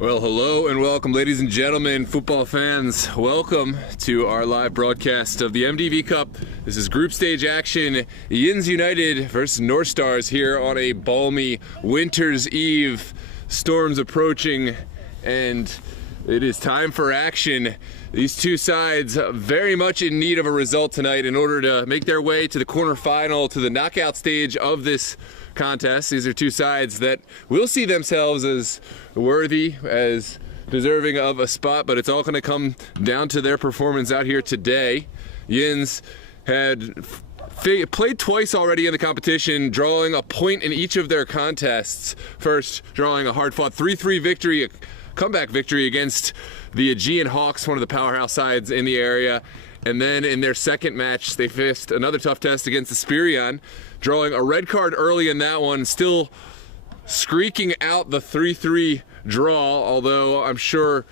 Well, hello and welcome, ladies and gentlemen, football fans. Welcome to our live broadcast of the MDV Cup. This is group stage action. Yinz United versus North Stars here on a balmy winter's eve. Storms approaching, and it is time for action. These two sides very much in need of a result tonight in order to make their way to the quarterfinal, to the knockout stage of this contest. These are two sides that will see themselves as worthy, as deserving of a spot, but it's all going to come down to their performance out here today. Yinz had played twice already in the competition, drawing a point in each of their contests. First, drawing a hard-fought 3-3 victory, a comeback victory against the Aegean Hawks, one of the powerhouse sides in the area. And then in their second match, they faced another tough test against the Spirion, drawing a red card early in that one, still squeaking out the 3-3 draw, although I'm sure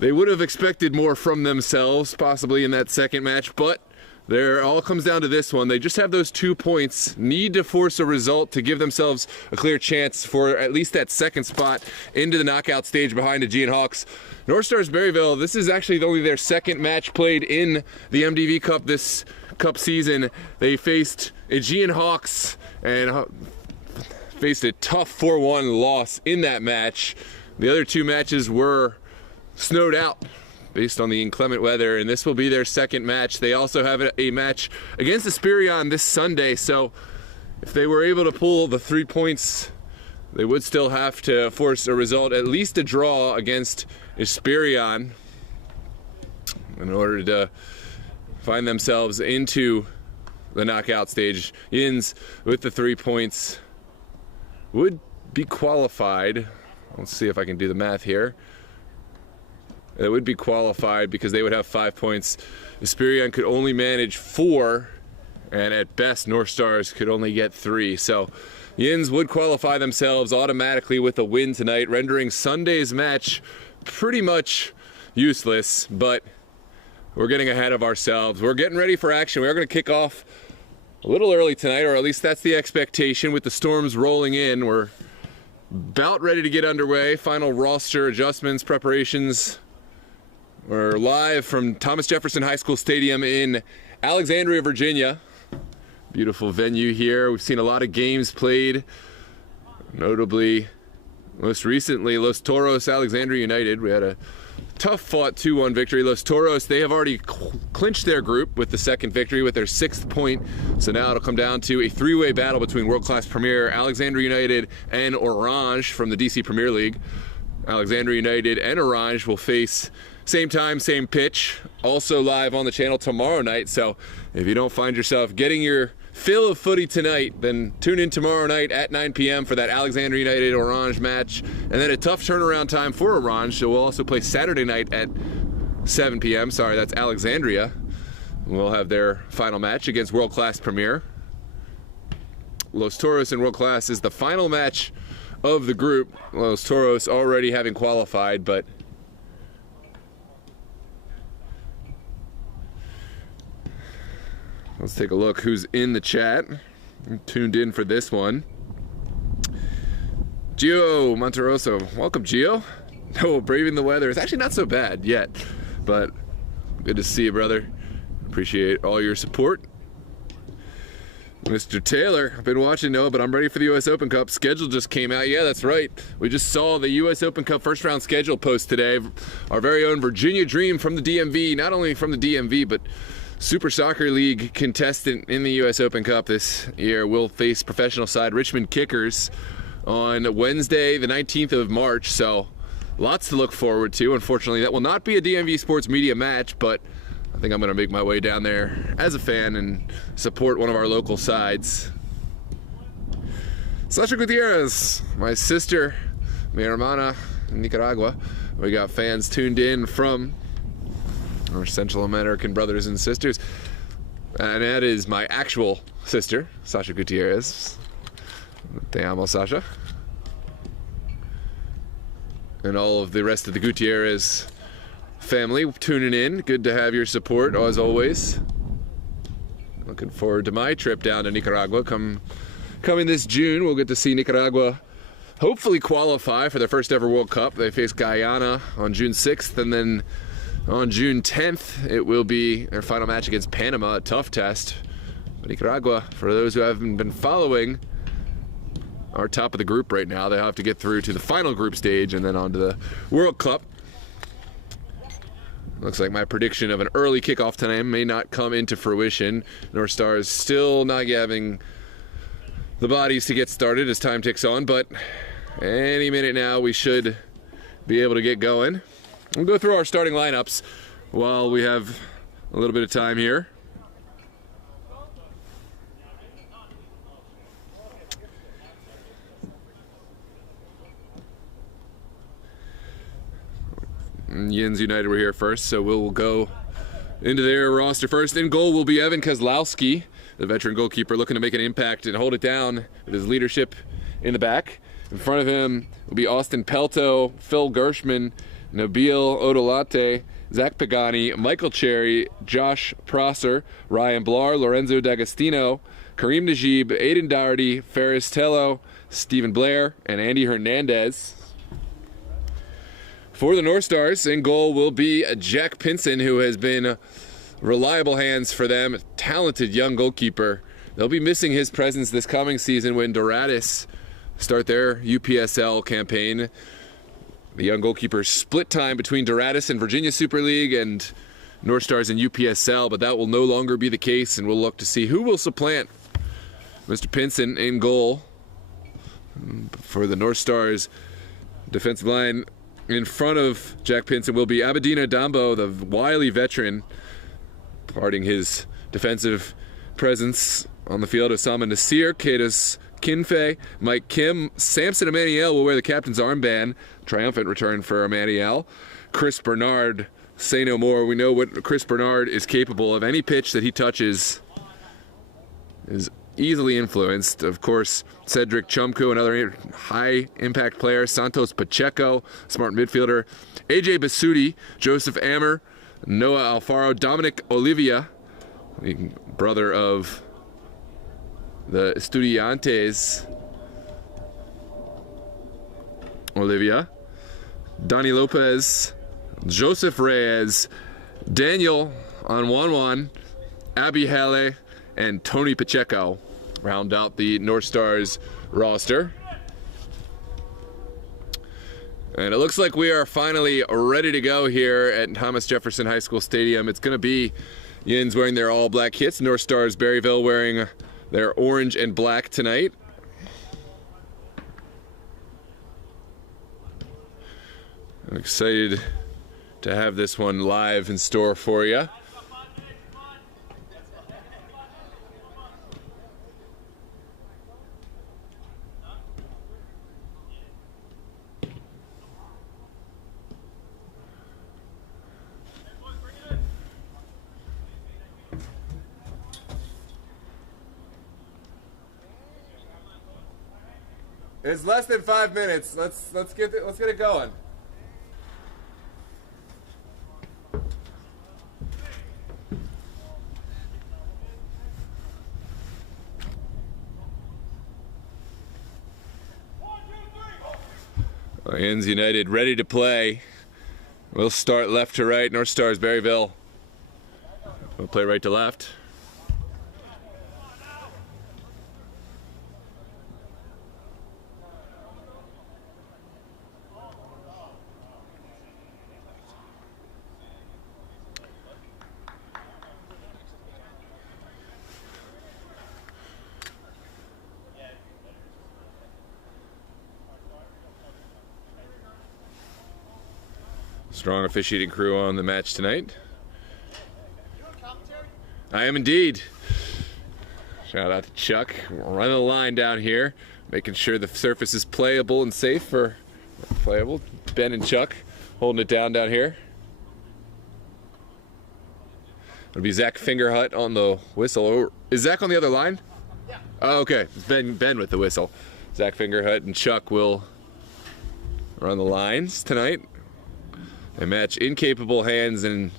they would have expected more from themselves, possibly in that second match, but there all comes down to this one. They just have those 2 points, need to force a result to give themselves a clear chance for at least that second spot into the knockout stage behind Aegean Hawks. North Stars Berryville, this is actually only their second match played in the MDV Cup this Cup season. They faced Aegean Hawks and faced a tough 4-1 loss in that match. The other two matches were snowed out based on the inclement weather, and this will be their second match. They also have a match against the Spirion this Sunday, so if they were able to pull the 3 points, they would still have to force a result, at least a draw against Spirion, in order to find themselves into the knockout stage. Yinz, with the 3 points, would be qualified. Let's see if I can do the math here. It would be qualified because they would have 5 points. The Spirion could only manage 4, and at best North Stars could only get 3. So Yinz would qualify themselves automatically with a win tonight, rendering Sunday's match pretty much useless, but we're getting ahead of ourselves. We're getting ready for action. We're going to kick off a little early tonight, or at least that's the expectation, with the storms rolling in. We're about ready to get underway. Final roster adjustments, preparations. We're live from Thomas Jefferson High School Stadium in Alexandria, Virginia. Beautiful venue here. We've seen a lot of games played, notably, most recently, Los Toros Alexandria United. We had a tough-fought 2-1 victory. Los Toros, they have already clinched their group with the second victory with their 6th point. So now it'll come down to a 3-way battle between world-class premier Alexandria United and Orange from the DC Premier League. Alexandria United and Orange will face same time, same pitch, also live on the channel tomorrow night. So if you don't find yourself getting your fill of footy tonight, then tune in tomorrow night at 9 p.m. for that Alexandria United Orange match. And then a tough turnaround time for Orange, so we'll also play Saturday night at 7 p.m. Sorry, that's Alexandria. We'll have their final match against World Class Premier. Los Toros and World Class is the final match of the group. Los Toros already having qualified, but let's take a look who's in the chat. I'm tuned in for this one. Gio Monteroso. Welcome, Gio. No, braving the weather. It's actually not so bad yet, but good to see you, brother. Appreciate all your support. Mr. Taylor, I've been watching Noah, but I'm ready for the US Open Cup. Schedule just came out. Yeah, that's right. We just saw the US Open Cup first round schedule post today. Our very own Virginia Dream from the DMV, not only from the DMV, but Super Soccer League contestant in the US Open Cup this year, will face professional side Richmond Kickers on Wednesday, the 19th of March. So lots to look forward to. Unfortunately, that will not be a DMV Sports Media match, but I think I'm going to make my way down there as a fan and support one of our local sides. Sasha Gutierrez, my sister, mi hermana, Nicaragua. We got fans tuned in from our Central American brothers and sisters. And that is my actual sister, Sasha Gutierrez. Te amo, Sasha. And all of the rest of the Gutierrez family tuning in. Good to have your support, as always. Looking forward to my trip down to Nicaragua. Coming this June, we'll get to see Nicaragua hopefully qualify for their first ever World Cup. They face Guyana on June 6th, and then on June 10th, it will be their final match against Panama, a tough test. Nicaragua, for those who haven't been following, are top of the group right now. They'll have to get through to the final group stage and then on to the World Cup. Looks like my prediction of an early kickoff tonight may not come into fruition. North Stars still not having the bodies to get started as time ticks on, but any minute now we should be able to get going. We'll go through our starting lineups while we have a little bit of time here. Yinz United were here first, so we'll go into their roster first. In goal will be Evan Kozlowski, the veteran goalkeeper, looking to make an impact and hold it down with his leadership in the back. In front of him will be Austin Pelto, Phil Gershman, Nabil Odolate, Zach Pagani, Michael Cherry, Josh Prosser, Ryan Blar, Lorenzo D'Agostino, Kareem Najib, Aiden Doherty, Ferris Tello, Stephen Blair, and Andy Hernandez. For the North Stars, in goal will be Jack Pinson, who has been reliable hands for them, a talented young goalkeeper. They'll be missing his presence this coming season when Doratus start their UPSL campaign. The young goalkeepers split time between Doratus and Virginia Super League and North Stars and UPSL, but that will no longer be the case, and we'll look to see who will supplant Mr. Pinson in goal for the North Stars defensive line. In front of Jack Pinson will be Abedina Dambo, the wily veteran, parting his defensive presence on the field. Osama Nasir, Katus Kinfe, Mike Kim, Samson Emmanuel will wear the captain's armband. Triumphant return for Emmanuel. Chris Bernard, say no more. We know what Chris Bernard is capable of. Any pitch that he touches is easily influenced. Of course, Cedric Chumku, another high-impact player. Santos Pacheco, smart midfielder. AJ Basuti, Joseph Ammer, Noah Alfaro, Dominic Olivia, brother of the Estudiantes, Olivia. Donnie Lopez, Joseph Reyes, Daniel Anwanwan, Abby Halle, and Tony Pacheco round out the North Stars roster. And it looks like we are finally ready to go here at Thomas Jefferson High School Stadium. It's going to be Yinz wearing their all-black kits, North Stars Berryville wearing their orange and black tonight. I'm excited to have this one live in store for you. It's less than 5 minutes. Let's get it going. Yinz United ready to play. We'll start left to right. North Stars Berryville. We'll play right to left. Strong officiating crew on the match tonight. I am indeed. Shout out to Chuck, running the line down here, making sure the surface is playable and safe for playable. Ben and Chuck holding it down here. It'll be Zach Fingerhut on the whistle. Is Zach on the other line? Yeah. Oh, okay. It's Ben with the whistle. Zach Fingerhut and Chuck will run the lines tonight. They match incapable hands, and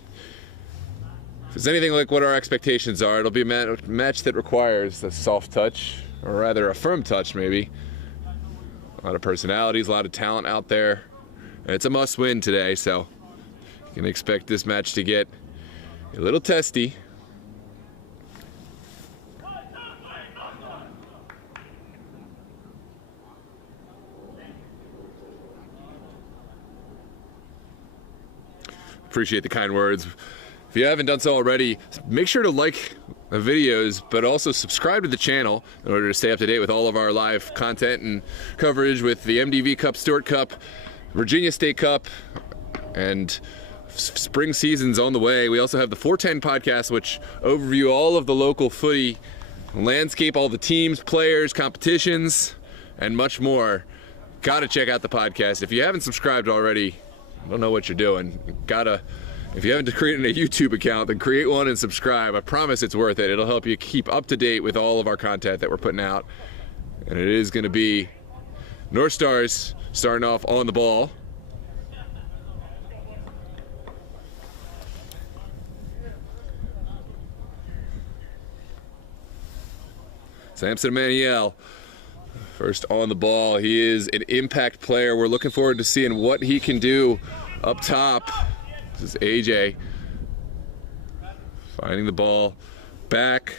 if it's anything like what our expectations are, it'll be a match that requires a soft touch, or rather a firm touch maybe, A lot of personalities, a lot of talent out there. And it's a must-win today, so you can expect this match to get a little testy. Appreciate the kind words. If you haven't done so already, make sure to like the videos, but also subscribe to the channel in order to stay up to date with all of our live content and coverage with the MDV Cup, Stewart Cup, Virginia State Cup, and spring season's on the way. We also have the 410 podcast, which overview all of the local footy landscape, all the teams, players, competitions, and much more. Gotta check out the podcast. If you haven't subscribed already, I don't know what you're doing. If you haven't created a YouTube account, then create one and subscribe. I promise it's worth it. It'll help you keep up to date with all of our content that we're putting out. And it is going to be North Stars starting off on the ball. Samson Emanuel, first on the ball. He is an impact player. We're looking forward to seeing what he can do up top. This is AJ finding the ball back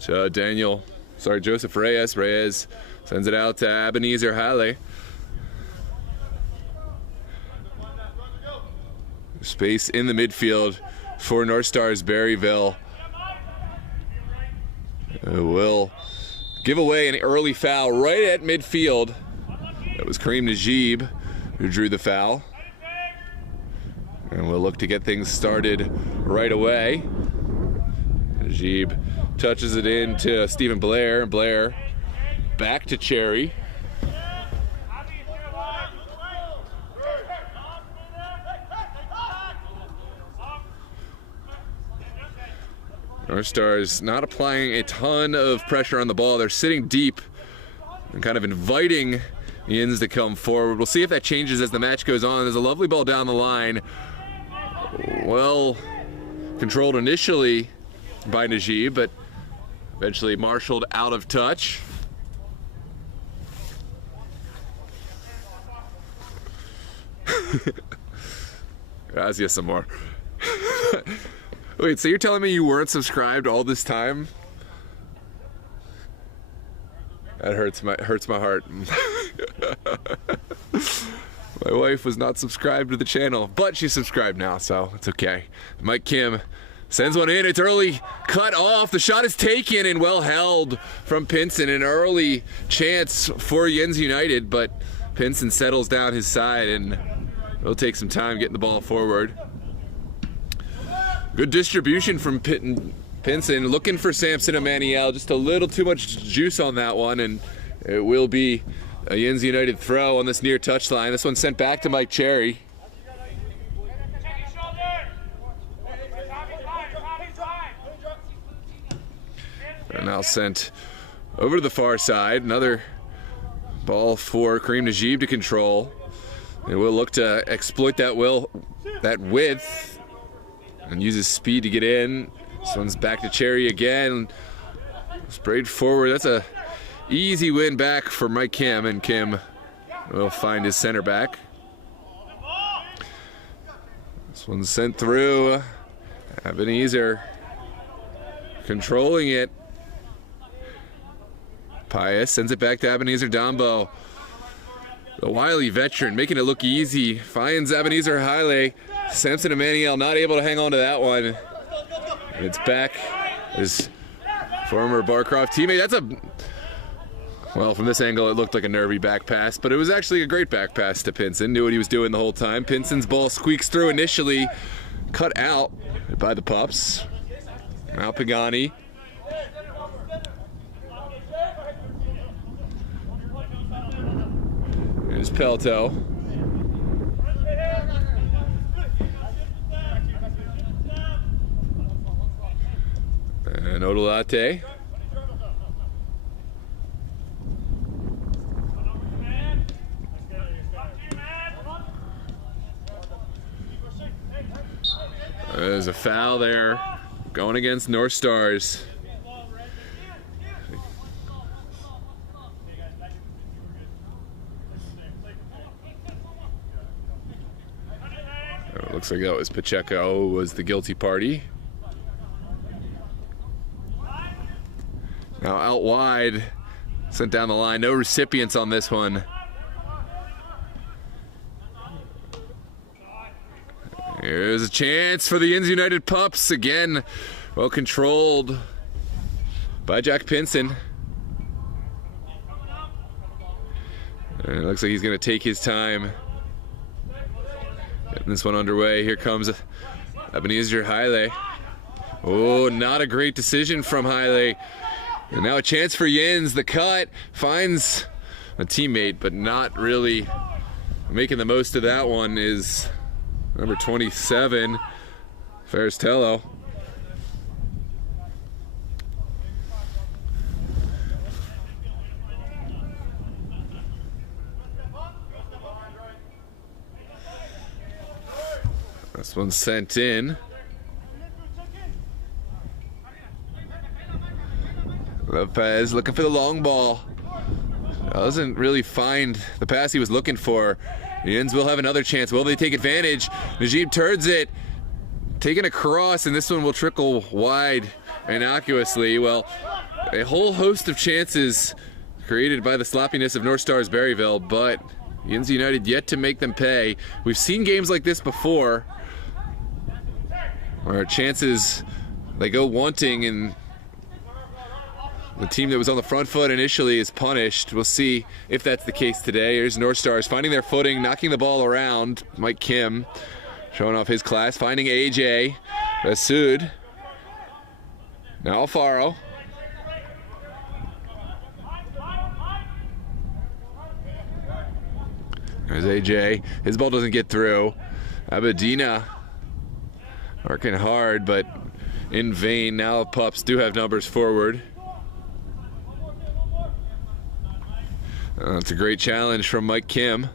to Joseph Reyes. Reyes sends it out to Ebenezer Halle. Space in the midfield for North Stars Berryville. Will give away an early foul right at midfield. That was Kareem Najib who drew the foul. And we'll look to get things started right away. Najib touches it in to Stephen Blair. Blair back to Cherry. North Stars not applying a ton of pressure on the ball. They're sitting deep and kind of inviting Yinz to come forward. We'll see if that changes as the match goes on. There's a lovely ball down the line. Well controlled initially by Najib, but eventually marshaled out of touch. Gracias some more. Wait, so you're telling me you weren't subscribed all this time? That hurts my heart. My wife was not subscribed to the channel, but she's subscribed now, so it's okay. Mike Kim sends one in. It's early, cut off. The shot is taken and well held from Pinson. An early chance for Yinz United, but Pinson settles down his side, and it'll take some time getting the ball forward. Good distribution from Pinson, looking for Samson Emanuel. Just a little too much juice on that one, and it will be a Yinz United throw on this near touchline. This one sent back to Mike Cherry. And now sent over to the far side. Another ball for Kareem Najib to control. And we'll look to exploit that width and use his speed to get in. This one's back to Cherry again. Sprayed forward. That's a easy win back for Mike Kim, and Kim will find his center back. This one's sent through. Ebenezer controlling it. Pius sends it back to Ebenezer Dombo. The wily veteran making it look easy. Finds Ebenezer Halle. Samson Emanuel not able to hang on to that one. And it's back. His former Barcroft teammate. Well, from this angle, it looked like a nervy back pass, but it was actually a great back pass to Pinson. Knew what he was doing the whole time. Pinson's ball squeaks through initially. Cut out by the Pups. Now Pagani. Here's Pelto. And Odolate. There's a foul there going against North Stars. Looks like that was Pacheco was the guilty party. Now out wide, sent down the line. No recipients on this one. Here's a chance for the Yinz United Pups. Again, well controlled by Jack Pinson. And it looks like he's going to take his time getting this one underway. Here comes Ebenezer Haile. Oh, not a great decision from Haile. And now a chance for Yinz. The cut finds a teammate, but not really making the most of that one is number 27, Faristello. This one's sent in. Lopez looking for the long ball. Doesn't really find the pass he was looking for. The Yinz will have another chance. Will they take advantage? Najib turns it, taking a cross, and this one will trickle wide innocuously. Well, a whole host of chances created by the sloppiness of North Stars Berryville, but Yinz United yet to make them pay. We've seen games like this before, where chances they go wanting and the team that was on the front foot initially is punished. We'll see if that's the case today. Here's North Stars finding their footing, knocking the ball around. Mike Kim showing off his class, finding AJ Basud. Now Alfaro. There's AJ. His ball doesn't get through. Abedina working hard, but in vain. Now the Pups do have numbers forward. That's a great challenge from Mike Kim.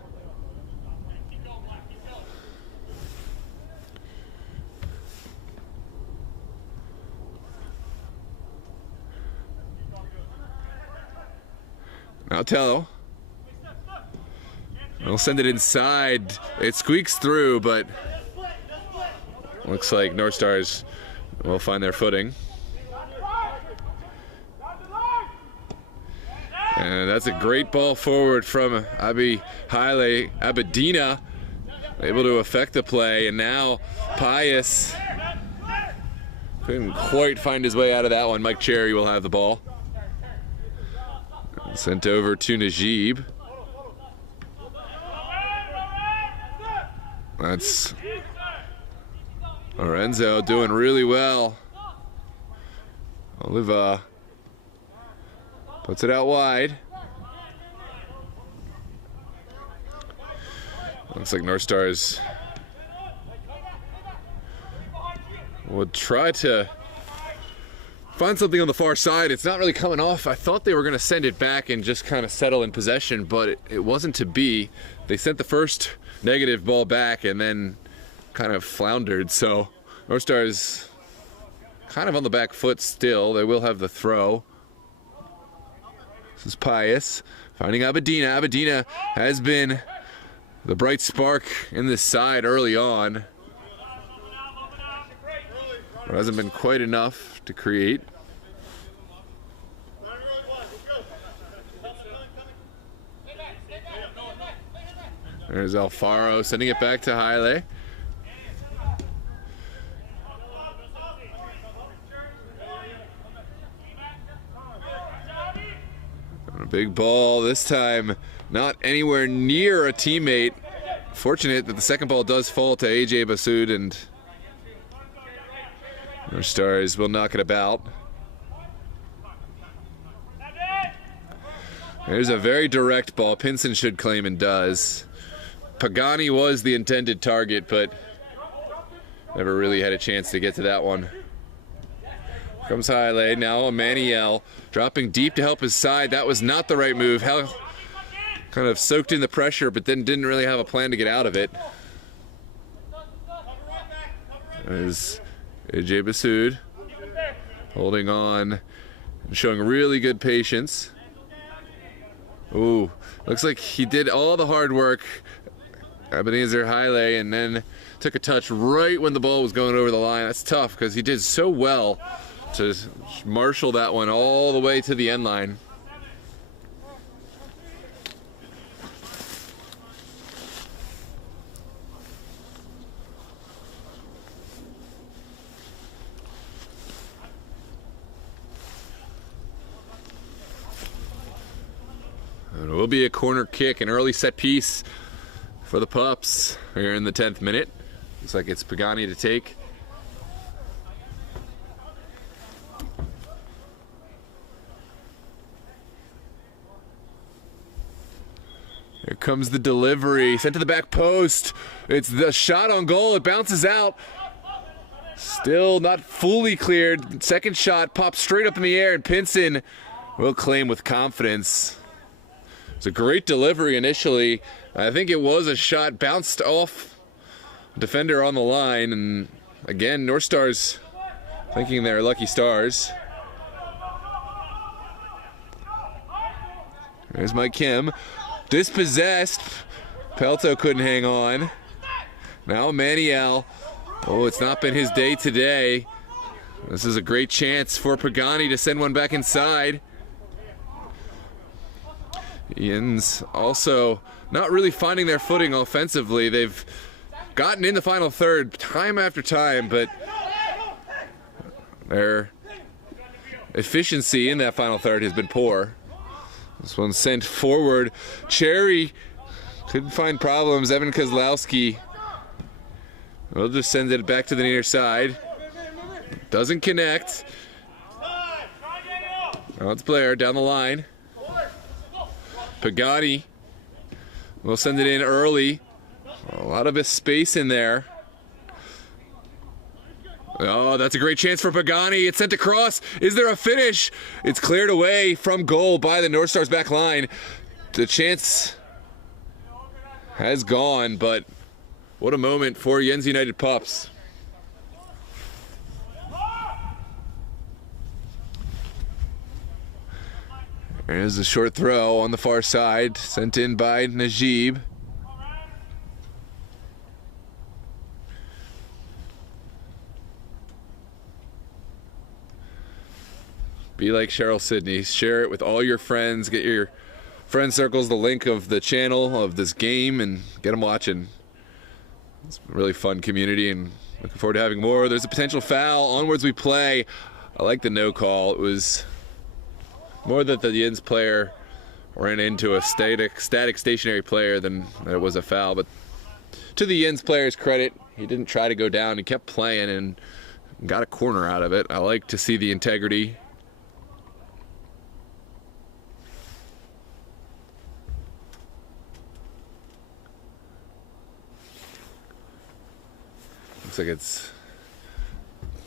Now Tello. We'll send it inside. It squeaks through, but looks like North Stars will find their footing. And that's a great ball forward from Abedina, able to affect the play. And now Pius couldn't quite find his way out of that one. Mike Cherry will have the ball. Sent over to Najib. That's Lorenzo doing really well. Oliva puts it out wide. Looks like North Stars would try to find something on the far side. It's not really coming off. I thought they were going to send it back and just kind of settle in possession, but it wasn't to be. They sent the first negative ball back and then kind of floundered. So North Stars kind of on the back foot still. They will have the throw. This is Pius finding Abedina. Abedina has been the bright spark in this side early on. It hasn't been quite enough to create. There's Alfaro sending it back to Haile. A big ball this time, not anywhere near a teammate. Fortunate that the second ball does fall to AJ Basud, and North Stars will knock it about. There's a very direct ball. Pinson should claim and does. Pagani was the intended target, but never really had a chance to get to that one. Comes Haile, now Emmanuel dropping deep to help his side. That was not the right move. Kind of soaked in the pressure, but then didn't really have a plan to get out of it. There's AJ Basud holding on and showing really good patience. Ooh, looks like he did all the hard work. Ebenezer Haile, and then took a touch right when the ball was going over the line. That's tough because he did so well to marshal that one all the way to the end line. And it will be a corner kick, an early set piece for the Pups here in the 10th minute. Looks like it's Pagani to take. Here comes the delivery, sent to the back post. It's the shot on goal, it bounces out. Still not fully cleared. Second shot pops straight up in the air, and Pinson will claim with confidence. It's a great delivery initially. I think it was a shot bounced off defender on the line, and again, North Stars thinking they're lucky stars. There's Mike Kim. Dispossessed. Pelto couldn't hang on. Now Maniel. Oh, it's not been his day today. This is a great chance for Pagani to send one back inside. Yinz also not really finding their footing offensively. They've gotten in the final third time after time, but their efficiency in that final third has been poor. This one's sent forward. Cherry couldn't find problems. Evan Kozlowski will just send it back to the near side. Doesn't connect. Now it's Blair down the line. Pagani will send it in early. A lot of space in there. Oh, that's a great chance for Pagani. It's sent across. Is there a finish? It's cleared away from goal by the North Stars back line. The chance has gone, but what a moment for Yinz United Pups. There's a short throw on the far side, sent in by Najib. Be like Cheryl Sidney. Share it with all your friends. Get your friend circles the link of the channel of this game and get them watching. It's a really fun community and looking forward to having more. There's a potential foul. Onwards we play. I like the no call. It was more that the Yinz player ran into a static stationary player than that it was a foul. But to the Yinz player's credit, he didn't try to go down. He kept playing and got a corner out of it. I like to see the integrity. Looks like it's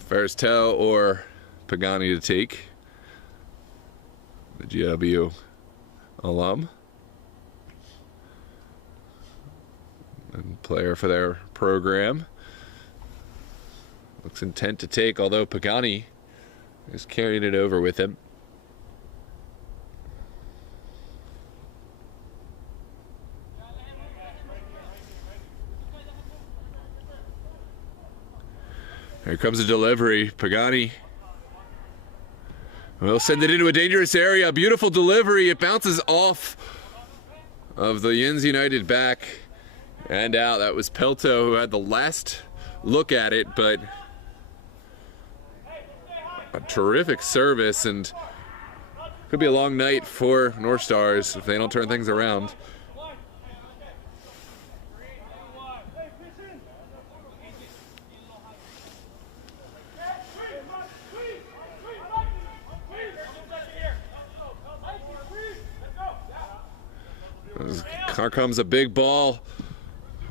Ferris-Tell or Pagani to take. The GW alum and player for their program. Looks intent to take, although Pagani is carrying it over with him. Here comes a delivery. Pagani will send it into a dangerous area. Beautiful delivery. It bounces off of the Yinz United back and out. That was Pelto who had the last look at it, but a terrific service, and could be a long night for North Stars if they don't turn things around. Here comes a big ball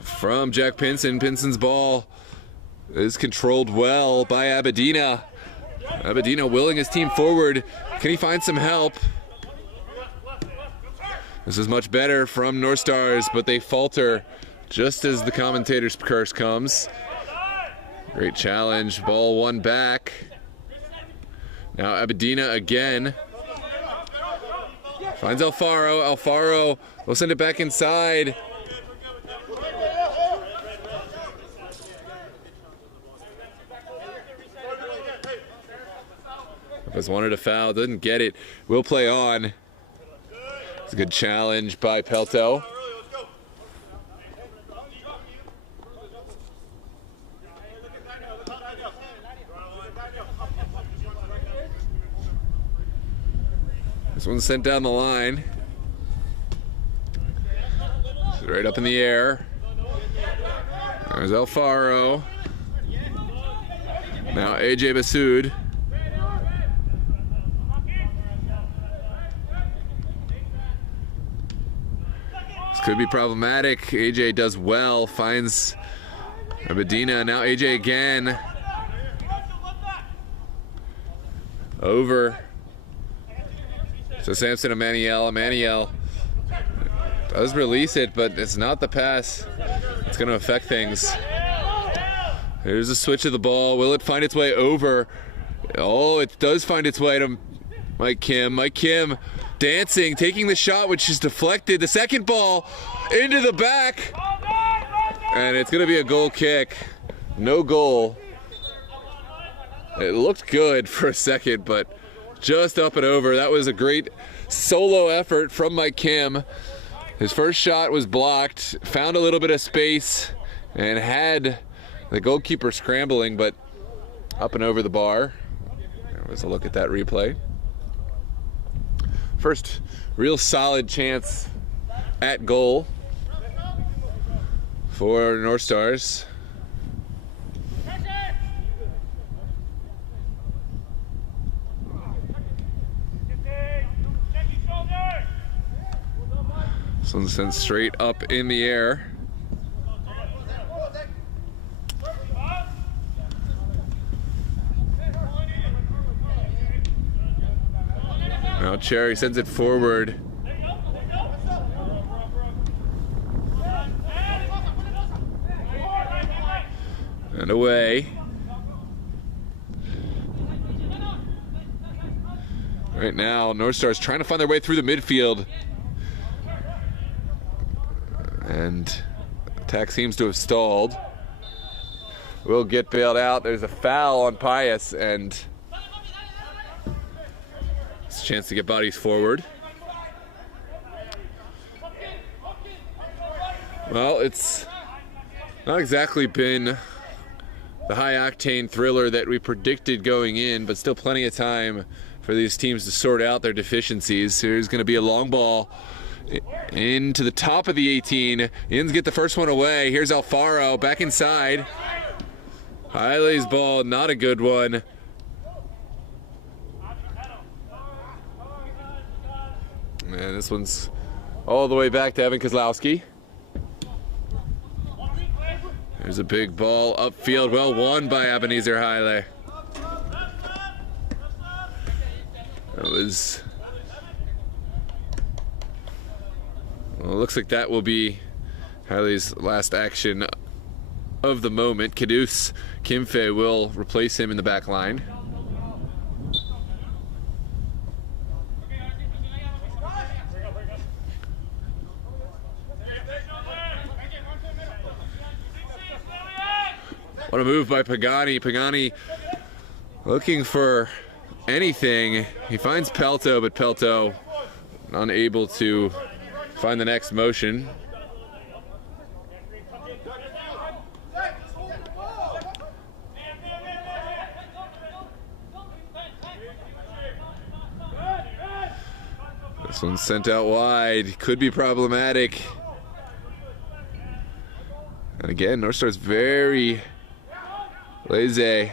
from Jack Pinson. Pinson's ball is controlled well by Abedina. Abedina willing his team forward. Can he find some help? This is much better from North Stars, but they falter just as the commentator's curse comes. Great challenge. Ball won back. Now Abedina again. Finds Alfaro. Alfaro will send it back inside. Lopez wanted a foul, didn't get it. Will play on. It's a good challenge by Pelto. This one's sent down the line. It's right up in the air. There's Alfaro. Now AJ Bassoud. This could be problematic. AJ does well, finds Medina. Now AJ again. Over. So Samson Emmanuel. Emmanuel does release it, but it's not the pass. It's going to affect things. Here's a switch of the ball. Will it find its way over? Oh, it does find its way to Mike Kim. Mike Kim dancing, taking the shot, which is deflected. The second ball into the back. And it's going to be a goal kick. No goal. It looked good for a second, but just up and over. That was a great solo effort from Mike Kim. His first shot was blocked, found a little bit of space, and had the goalkeeper scrambling, but up and over the bar. There was a look at that replay. First real solid chance at goal for North Stars. This one's sent straight up in the air. Now Cherry sends it forward. And away. Right now, North Stars trying to find their way through the midfield. And attack seems to have stalled. Will get bailed out. There's a foul on Pius, and it's a chance to get bodies forward. Well, it's not exactly been the high-octane thriller that we predicted going in, but still plenty of time for these teams to sort out their deficiencies. Here's going to be a long ball into the top of the 18. Yinz get the first one away. Here's Alfaro back inside. Hiley's ball, not a good one. And this one's all the way back to Evan Kozlowski. There's a big ball upfield, well won by Ebenezer Hiley. That was... Well, it looks like that will be Hiley's last action of the moment. Caduce Kimfe will replace him in the back line. What a move by Pagani. Pagani looking for anything. He finds Pelto, but Pelto unable to find the next motion. This one's sent out wide. Could be problematic. And again, North Star's very lazy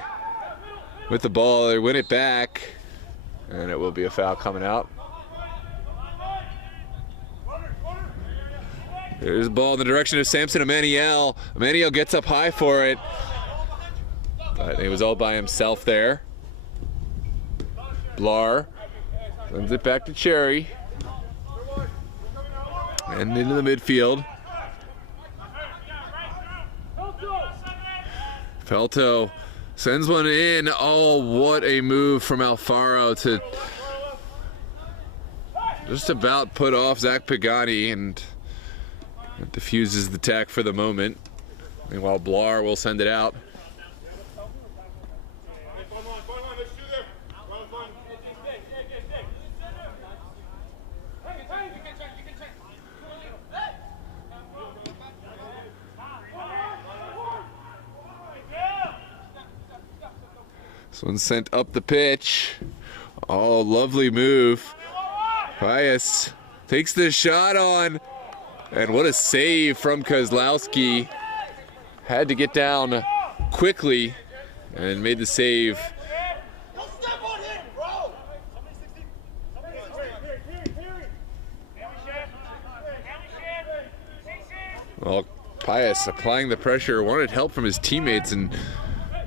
with the ball. They win it back, and it will be a foul coming out. There's a ball in the direction of Samson Emmanuel. Emmanuel gets up high for it, but he was all by himself there. Blar sends it back to Cherry. And into the midfield. Pelto sends one in. Oh, what a move from Alfaro to just about put off Zach Pagani, and it diffuses the attack for the moment. Meanwhile, Blar will send it out. This one's sent up the pitch. Oh, lovely move. Pius takes the shot on. And what a save from Kozlowski. Had to get down quickly and made the save. Well, Pius applying the pressure, wanted help from his teammates and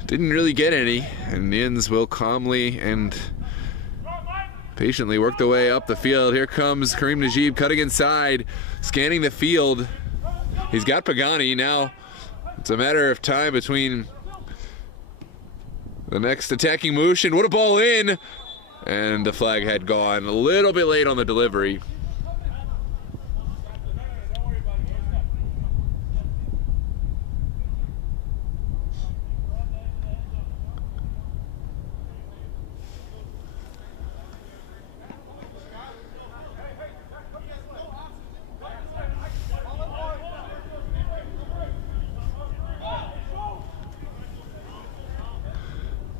didn't really get any. And Yinz will calmly and patiently work the way up the field. Here comes Kareem Najib cutting inside, scanning the field. He's got Pagani. Now it's a matter of time between the next attacking motion. What a ball in! And the flag had gone a little bit late on the delivery.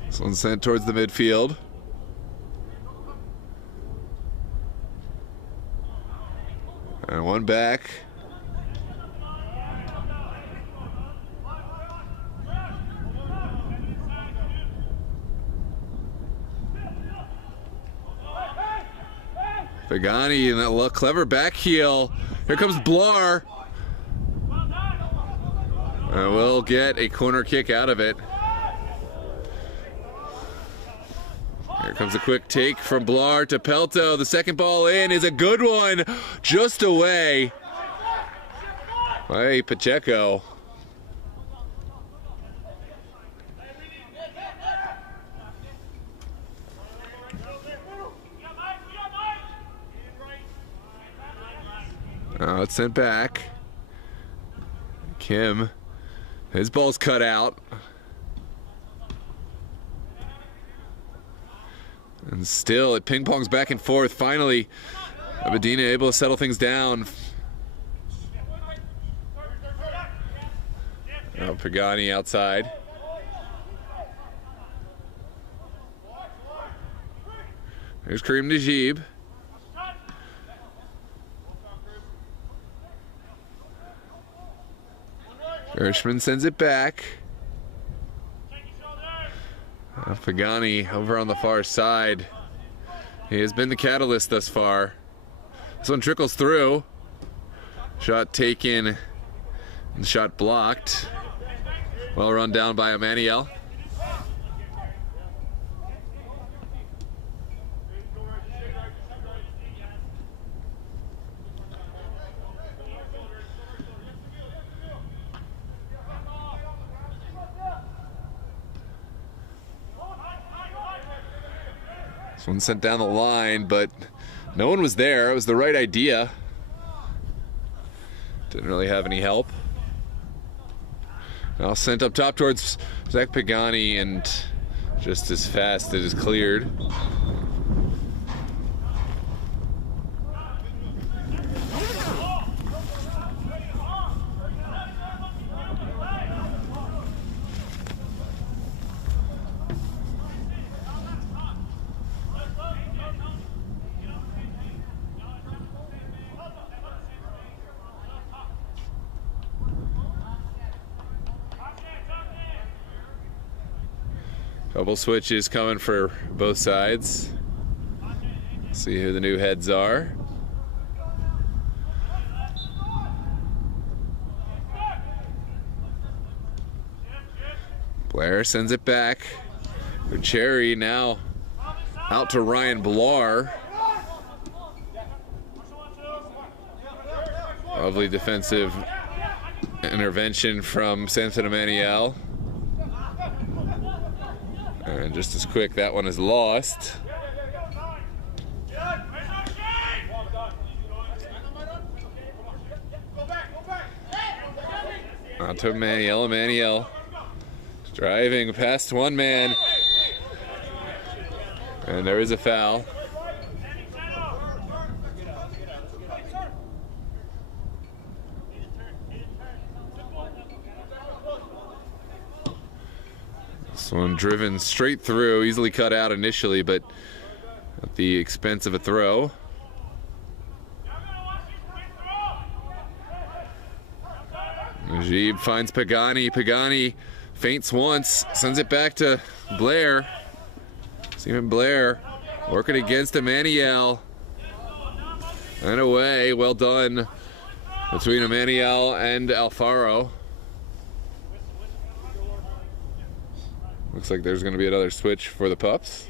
This one's sent towards the midfield. And one back. Pagani and that clever back heel. Here comes Blar. And we'll get a corner kick out of it. Here comes a quick take from Blar to Pelto. The second ball in is a good one, just away. Hey, Pacheco. Oh, it's sent back. Kim, his ball's cut out. And still, it ping-pongs back and forth. Finally, Medina able to settle things down. Oh, Pagani outside. There's Kareem Najib. Gershman sends it back. Pagani over on the far side. He has been the catalyst thus far. This one trickles through. Shot taken and shot blocked. Well run down by Emmanuel. This one sent down the line, but no one was there. It was the right idea. Didn't really have any help. Now sent up top towards Zach Pagani, and just as fast it is cleared. Couple switches coming for both sides. See who the new heads are. Blair sends it back for Cherry. Now out to Ryan Blar. Lovely defensive intervention from Samson Emmanuel. And just as quick, that one is lost. On to Emmanuel. Emmanuel driving past one man. And there is a foul. This one driven straight through, easily cut out initially, but at the expense of a throw. Najib finds Pagani. Pagani feints once, sends it back to Blair. Stephen Blair working against Emmanuel. And away, well done between Emmanuel and Alfaro. Looks like there's going to be another switch for the Pups.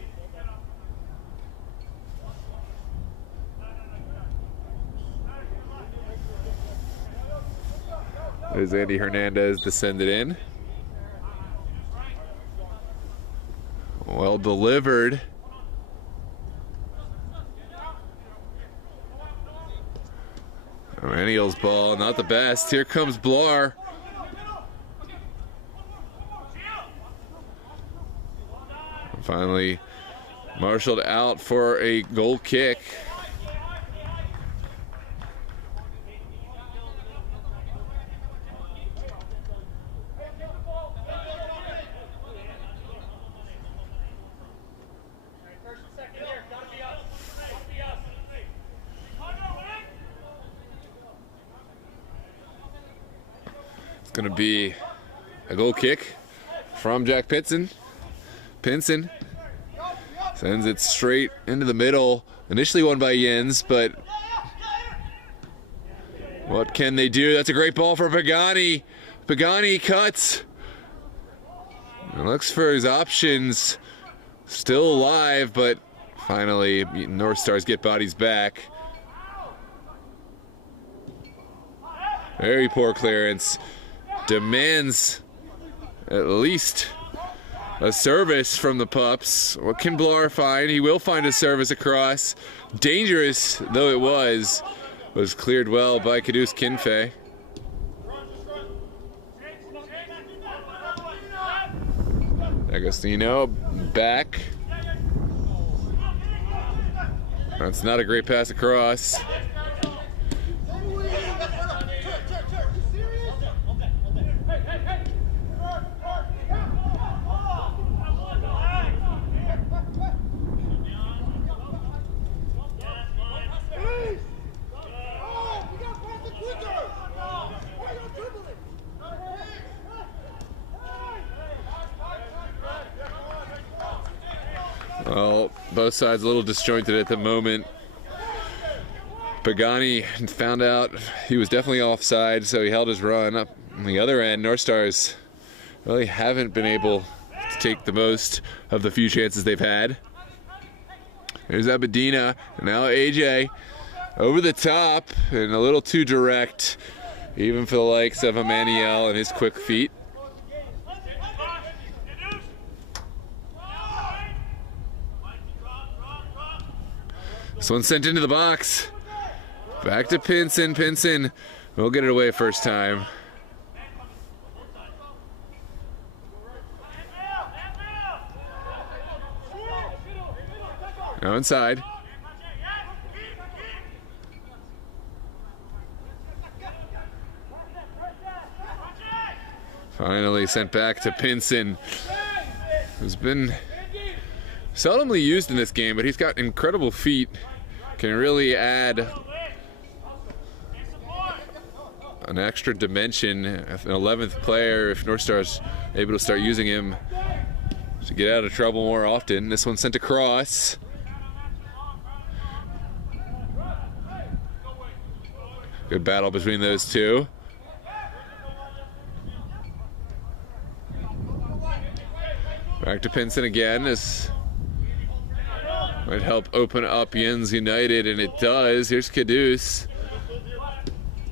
There's Andy Hernandez descended in. Well delivered. Emmanuel's ball, not the best. Here comes Blar. Finally marshaled out for a goal kick. It's going to be a goal kick from Jack Pinson. Pinson sends it straight into the middle. Initially won by Yinz, but what can they do? That's a great ball for Pagani. Pagani cuts. And looks for his options. Still alive, but finally North Stars get bodies back. Very poor clearance. Demands at least a service from the Pups. What can Blar find? He will find a service across. Dangerous though it was cleared well by Caduce Kinfey. Agostino back. That's not a great pass across. Well, both sides a little disjointed at the moment. Pagani found out he was definitely offside, so he held his run. Up on the other end, North Stars really haven't been able to take the most of the few chances they've had. Here's Abedina, and now AJ over the top and a little too direct, even for the likes of Emmanuel and his quick feet. This one's sent into the box. Back to Pinson. Pinson will get it away first time. Now inside. Finally sent back to Pinson, who's been seldomly used in this game, but he's got incredible feet. Can really add an extra dimension, an 11th player, if North Star's able to start using him to get out of trouble more often. This one's sent across. Good battle between those two. Back to Pinson again. This might help open up Yinz United, and it does. Here's Caduce.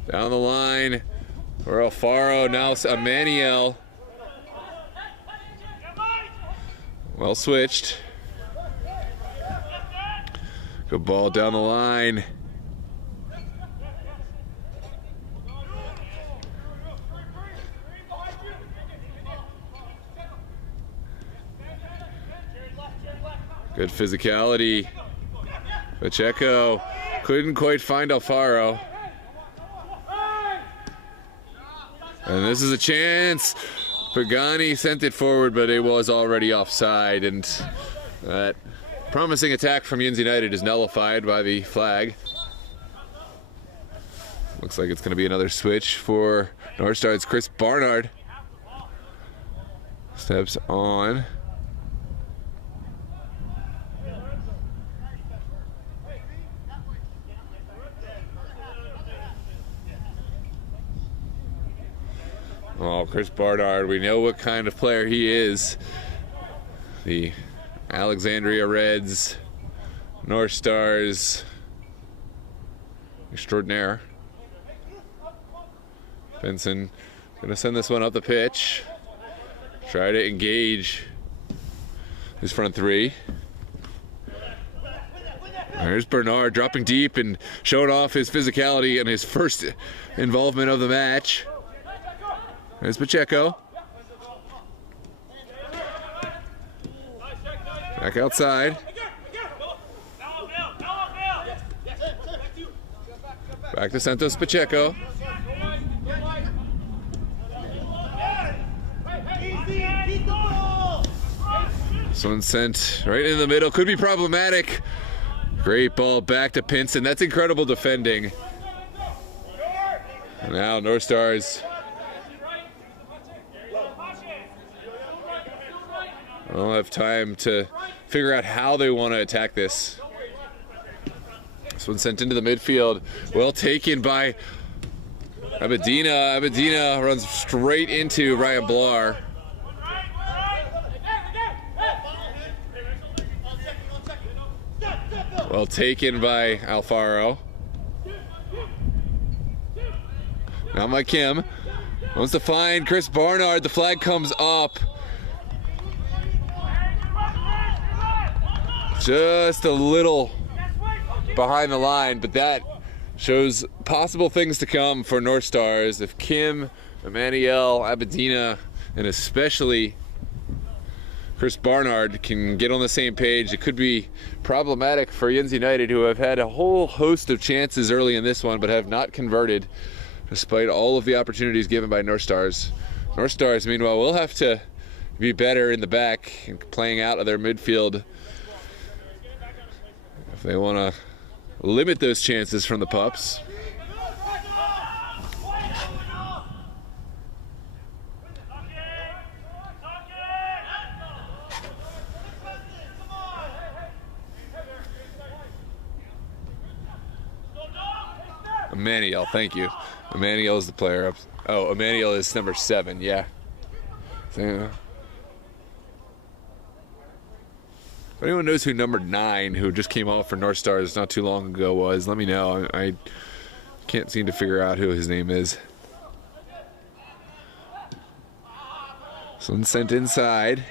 Down the line for Alfaro, now Emmanuel. Well switched. Good ball down the line. Good physicality. Pacheco couldn't quite find Alfaro. And this is a chance. Pagani sent it forward, but it was already offside, and that promising attack from Yinz United is nullified by the flag. Looks like it's going to be another switch for North Stars. Chris Barnard steps on. Oh, Chris Barnard, we know what kind of player he is. The Alexandria Reds, North Stars extraordinaire. Benson gonna send this one up the pitch. Try to engage his front three. There's Bernard dropping deep and showing off his physicality in his first involvement of the match. There's Pacheco. Back outside. Back to Santos Pacheco. This one's sent right in the middle. Could be problematic. Great ball back to Pinson. That's incredible defending. Now North Stars I'll have time to figure out how they want to attack this. This one's sent into the midfield. Well taken by Abedina. Abedina runs straight into Ryan Blar. Well taken by Alfaro. Now Mike Kim wants to find Chris Barnard. The flag comes up. Just a little behind the line, but that shows possible things to come for North Stars. If Kim, Emmanuel, Abedina, and especially Chris Barnard can get on the same page, it could be problematic for Yinz United, who have had a whole host of chances early in this one, but have not converted despite all of the opportunities given by North Stars. North Stars, meanwhile, will have to be better in the back and playing out of their midfield if they want to limit those chances from the pups. Emmanuel, thank you. Emmanuel is the player up. Oh, Emmanuel is number 7, yeah. So, if anyone knows who number 9, who just came off for North Stars not too long ago, was, let me know. I can't seem to figure out who his name is. Someone sent inside.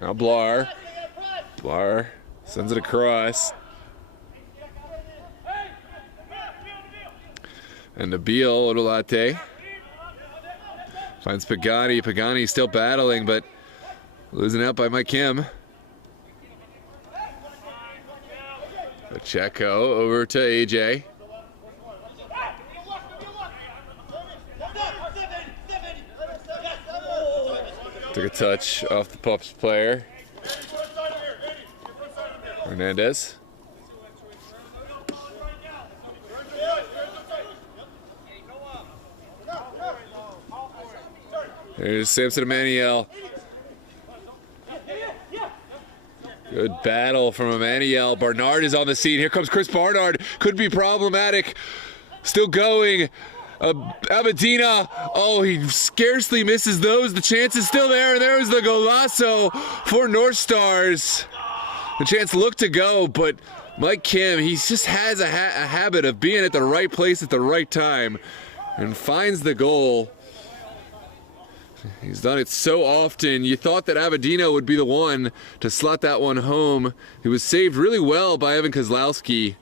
Now Blar. Blar sends it across. And Nabil Odolate finds Pagani. Pagani still battling, but losing out by Mike Kim. Pacheco over to AJ. Took a touch off the Pups player. Hernandez. There's Samson Emmanuel. Good battle from Emmanuel. Barnard is on the scene. Here comes Chris Barnard. Could be problematic. Still going. Abedina. Oh, he scarcely misses those. The chance is still there. There's the golazo for North Stars. The chance looked to go, but Mike Kim, he just has a habit of being at the right place at the right time and finds the goal. He's done it so often. You thought that Abedina would be the one to slot that one home. He was saved really well by Evan Kozlowski,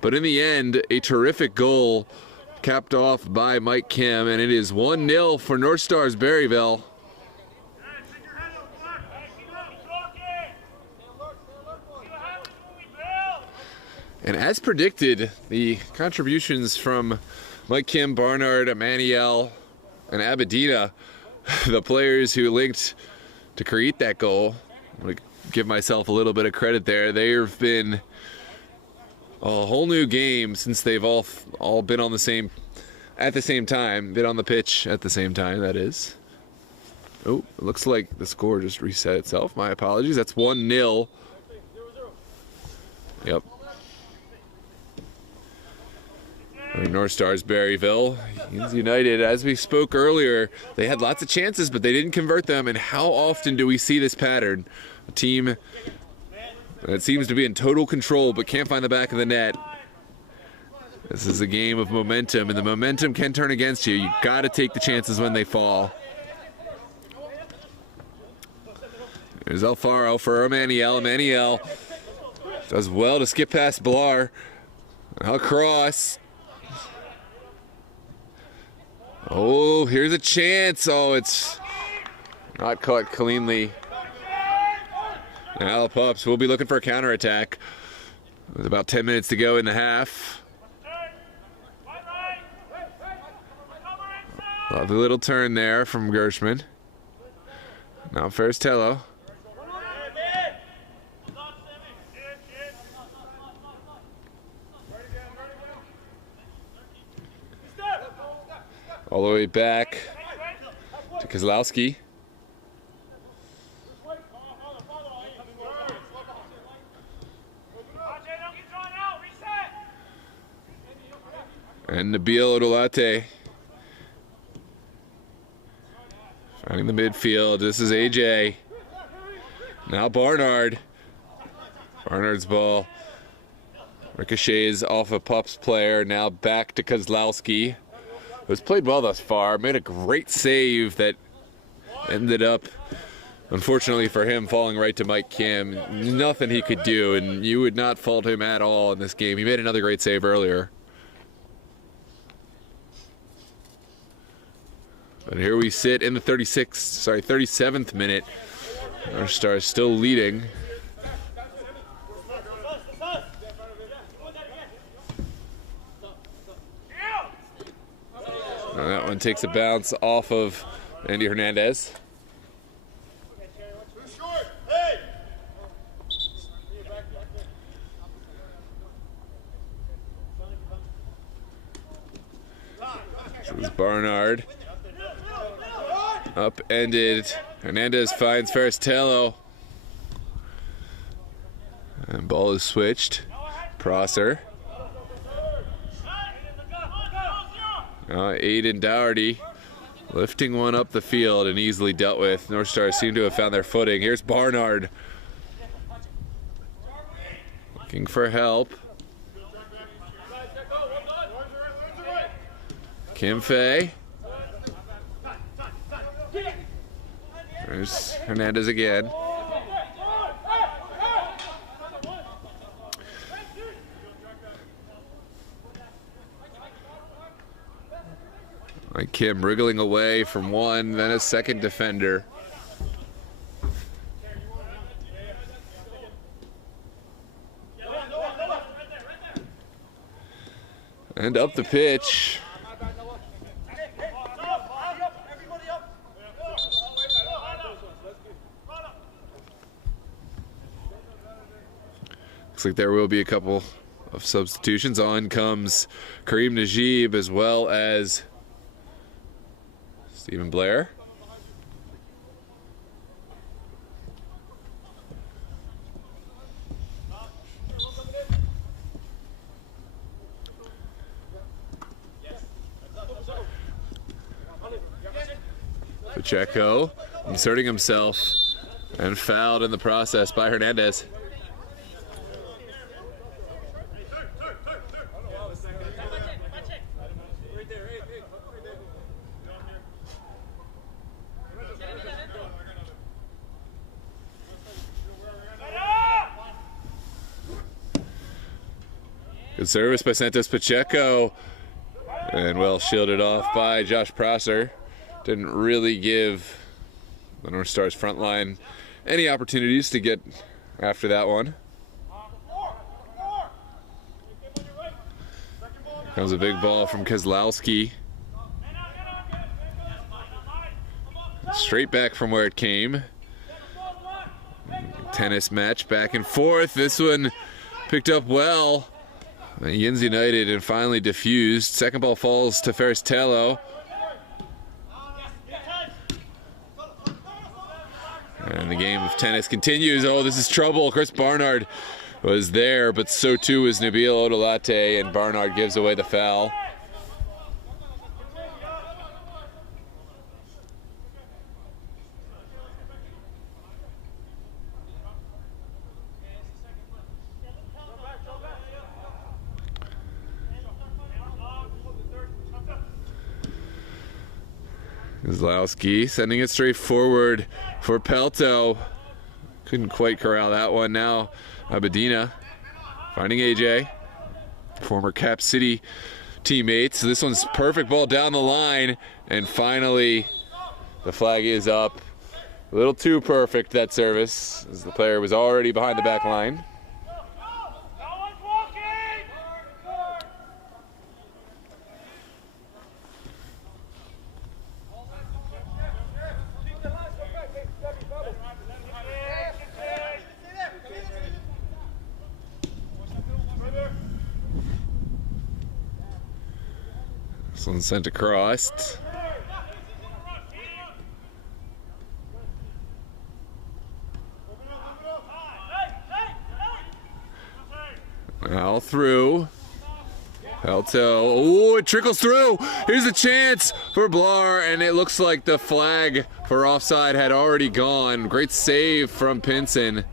but in the end, a terrific goal capped off by Mike Kim, and it is 1-0 for North Stars Berryville. And as predicted, the contributions from Mike Kim, Barnard, Emmanuel, and Abedina, the players who linked to create that goal. I'm going to give myself a little bit of credit there. They have been a whole new game since they've all been on the same time, been on the pitch at the same time, that is. Oh, it looks like the score just reset itself. My apologies. That's 1-0. Yep. North Stars Berryville. Yinz United, as we spoke earlier, they had lots of chances, but they didn't convert them. And how often do we see this pattern? A team that seems to be in total control but can't find the back of the net. This is a game of momentum, and the momentum can turn against you. You got to take the chances when they fall. There's Alfaro for Emmanuel. Emmanuel does well to skip past Blar. Across. Oh, here's a chance. Oh, it's not caught cleanly. Now Pups will be looking for a counterattack with about 10 minutes to go in the half. Lovely little turn there from Gershman. Now Ferstello. All the way back to Kozlowski. And Nabil Odolate finding the midfield. This is AJ. Now Barnard. Barnard's ball ricochets off a Pups player. Now back to Kozlowski. It was played well thus far. Made a great save that ended up, unfortunately for him, falling right to Mike Kim. Nothing he could do, and you would not fault him at all in this game. He made another great save earlier. But here we sit in the 37th minute. Our Stars still leading. And that one takes a bounce off of Andy Hernandez. This is Barnard. Upended. Hernandez finds Ferstello. And ball is switched. Prosser. Aiden Dougherty lifting one up the field and easily dealt with. North Stars seem to have found their footing. Here's Barnard. Looking for help. Kim Fay. There's Hernandez again. Like Kim wriggling away from one, then a second defender. And up the pitch. Looks like there will be a couple of substitutions. On comes Kareem Najib as well as Stephen Blair. Pacheco inserting himself and fouled in the process by Hernandez. Good service by Santos Pacheco, and well shielded off by Josh Prosser. Didn't really give the North Stars front line any opportunities to get after that one. Comes a big ball from Kozlowski. Straight back from where it came. Tennis match back and forth. This one picked up well. Yinz United and finally diffused. Second ball falls to Ferris-Tello. And the game of tennis continues. Oh, this is trouble. Chris Barnard was there, but so too was Nabil Odolate, and Barnard gives away the foul. Kozlowski sending it straight forward for Pelto. Couldn't quite corral that one. Now Abedina finding AJ, former Cap City teammates. So this one's perfect ball down the line, and finally the flag is up. A little too perfect, that service, as the player was already behind the back line. This one's sent across. All through. Pelto. Oh, it trickles through. Here's a chance for Blar, and it looks like the flag for offside had already gone. Great save from Pinson.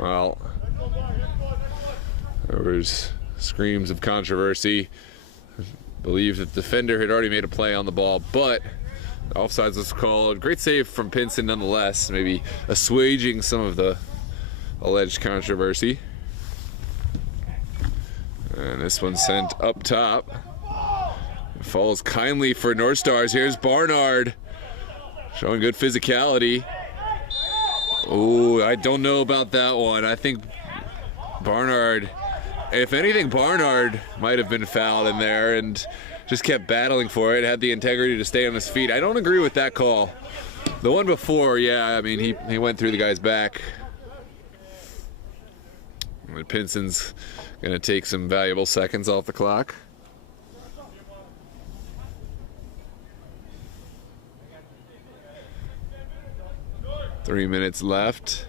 Well, there was screams of controversy. I believe that the defender had already made a play on the ball, but offsides was called. Great save from Pinson nonetheless, maybe assuaging some of the alleged controversy. And this one's sent up top. It falls kindly for North Stars. Here's Barnard showing good physicality. Oh, I don't know about that one. I think Barnard, if anything, Barnard might have been fouled in there and just kept battling for it, had the integrity to stay on his feet. I don't agree with that call. The one before, yeah, I mean, he went through the guy's back. But Pinson's going to take some valuable seconds off the clock. Three minutes left.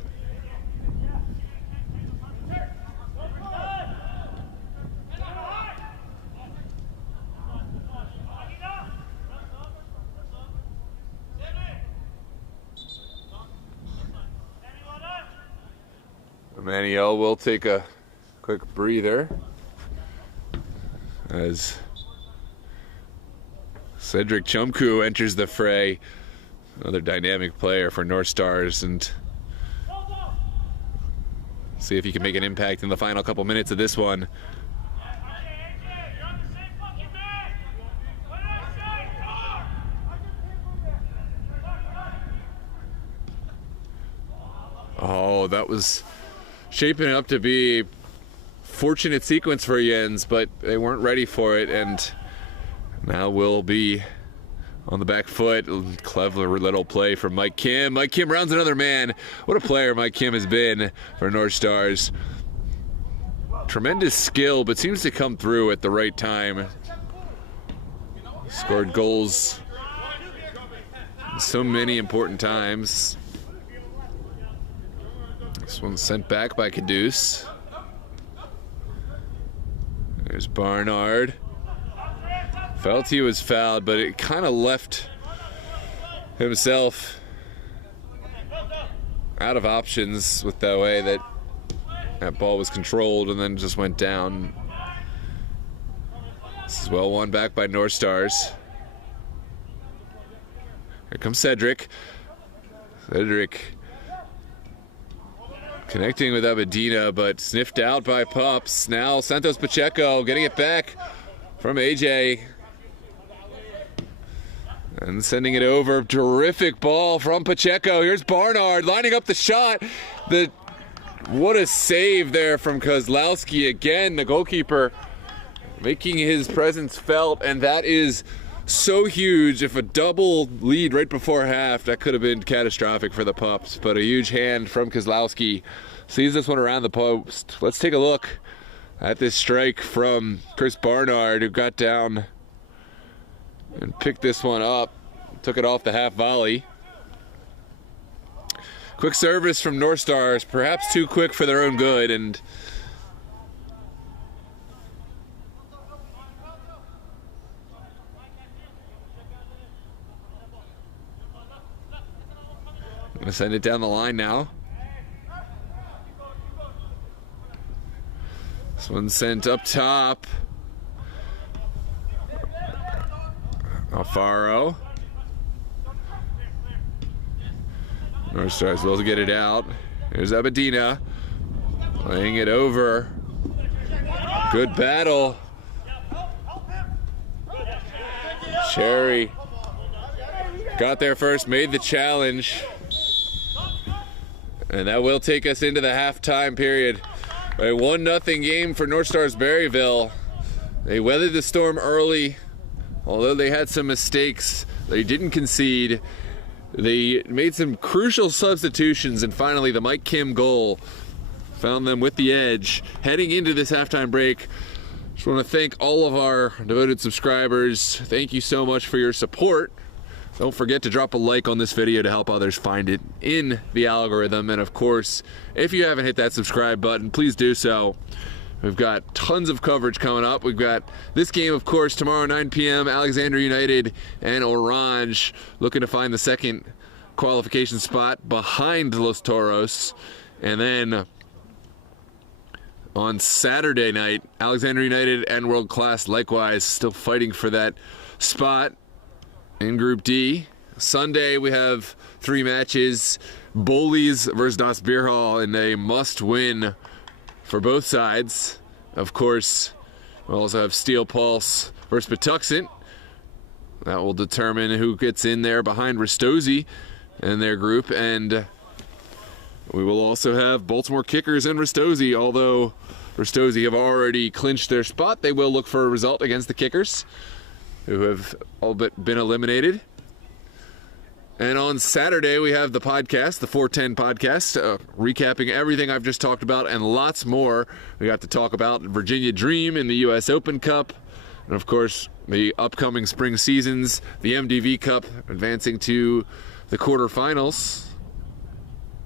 Emmanuel will take a quick breather as Cedric Chumku enters the fray. Another dynamic player for North Stars, and see if he can make an impact in the final couple minutes of this one. Oh, that was shaping up to be a fortunate sequence for Yinz, but they weren't ready for it, and now will be on the back foot. Clever little play from Mike Kim. Mike Kim rounds another man. What a player Mike Kim has been for North Stars. Tremendous skill, but seems to come through at the right time. Scored goals so many important times. This one's sent back by Caduce. There's Barnard. Felt he was fouled, but it kind of left himself out of options with the way that that ball was controlled and then just went down. This is well won back by North Stars. Here comes Cedric. Cedric connecting with Abedina, but sniffed out by Pups. Now Santos Pacheco getting it back from AJ. And sending it over. Terrific ball from Pacheco. Here's Barnard lining up the shot. What a save there from Kozlowski. Again, the goalkeeper making his presence felt, and that is so huge. If a double lead right before half, that could have been catastrophic for the Pups. But a huge hand from Kozlowski sees this one around the post. Let's take a look at this strike from Chris Barnard, who got down and picked this one up. Took it off the half volley. Quick service from North Stars, perhaps too quick for their own good, and I'm gonna send it down the line now. This one's sent up top. Alfaro. North Stars will get it out. Here's Abedina laying it over. Good battle. Cherry got there first, made the challenge. And that will take us into the halftime period. A 1-0 game for North Stars Berryville. They weathered the storm early. Although they had some mistakes, they didn't concede. They made some crucial substitutions, and finally the Mike Kim goal found them with the edge. Heading into this halftime break, just want to thank all of our devoted subscribers. Thank you so much for your support. Don't forget to drop a like on this video to help others find it in the algorithm. And of course, if you haven't hit that subscribe button, please do so. We've got tons of coverage coming up. We've got this game, of course, tomorrow 9 p.m. Alexander United and Orange looking to find the second qualification spot behind Los Toros. And then on Saturday night, Alexander United and World Class likewise still fighting for that spot in Group D. Sunday we have 3 matches. Bullies versus Das Beer Hall in a must-win for both sides. Of course, we also have Steel Pulse versus Patuxent. That will determine who gets in there behind Ristosi in their group. And we will also have Baltimore Kickers and Ristosi. Although Ristosi have already clinched their spot, they will look for a result against the Kickers, who have all but been eliminated. And on Saturday, we have the podcast, the 410 podcast, recapping everything I've just talked about and lots more. We got to talk about Virginia Dream in the U.S. Open Cup, and of course, the upcoming spring seasons, the MDV Cup advancing to the quarterfinals,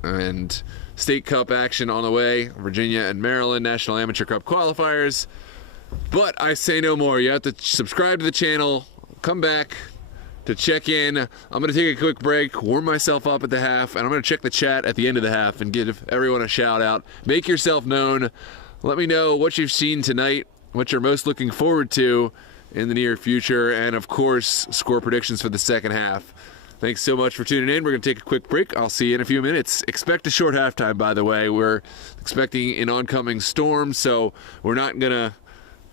and State Cup action on the way, Virginia and Maryland National Amateur Cup qualifiers. But I say no more. You have to subscribe to the channel, come back to check in. I'm going to take a quick break, warm myself up at the half, and I'm going to check the chat at the end of the half and give everyone a shout out. Make yourself known. Let me know what you've seen tonight, what you're most looking forward to in the near future, and of course, score predictions for the second half. Thanks so much for tuning in. We're going to take a quick break. I'll see you in a few minutes. Expect a short halftime, by the way. We're expecting an oncoming storm, so we're not going to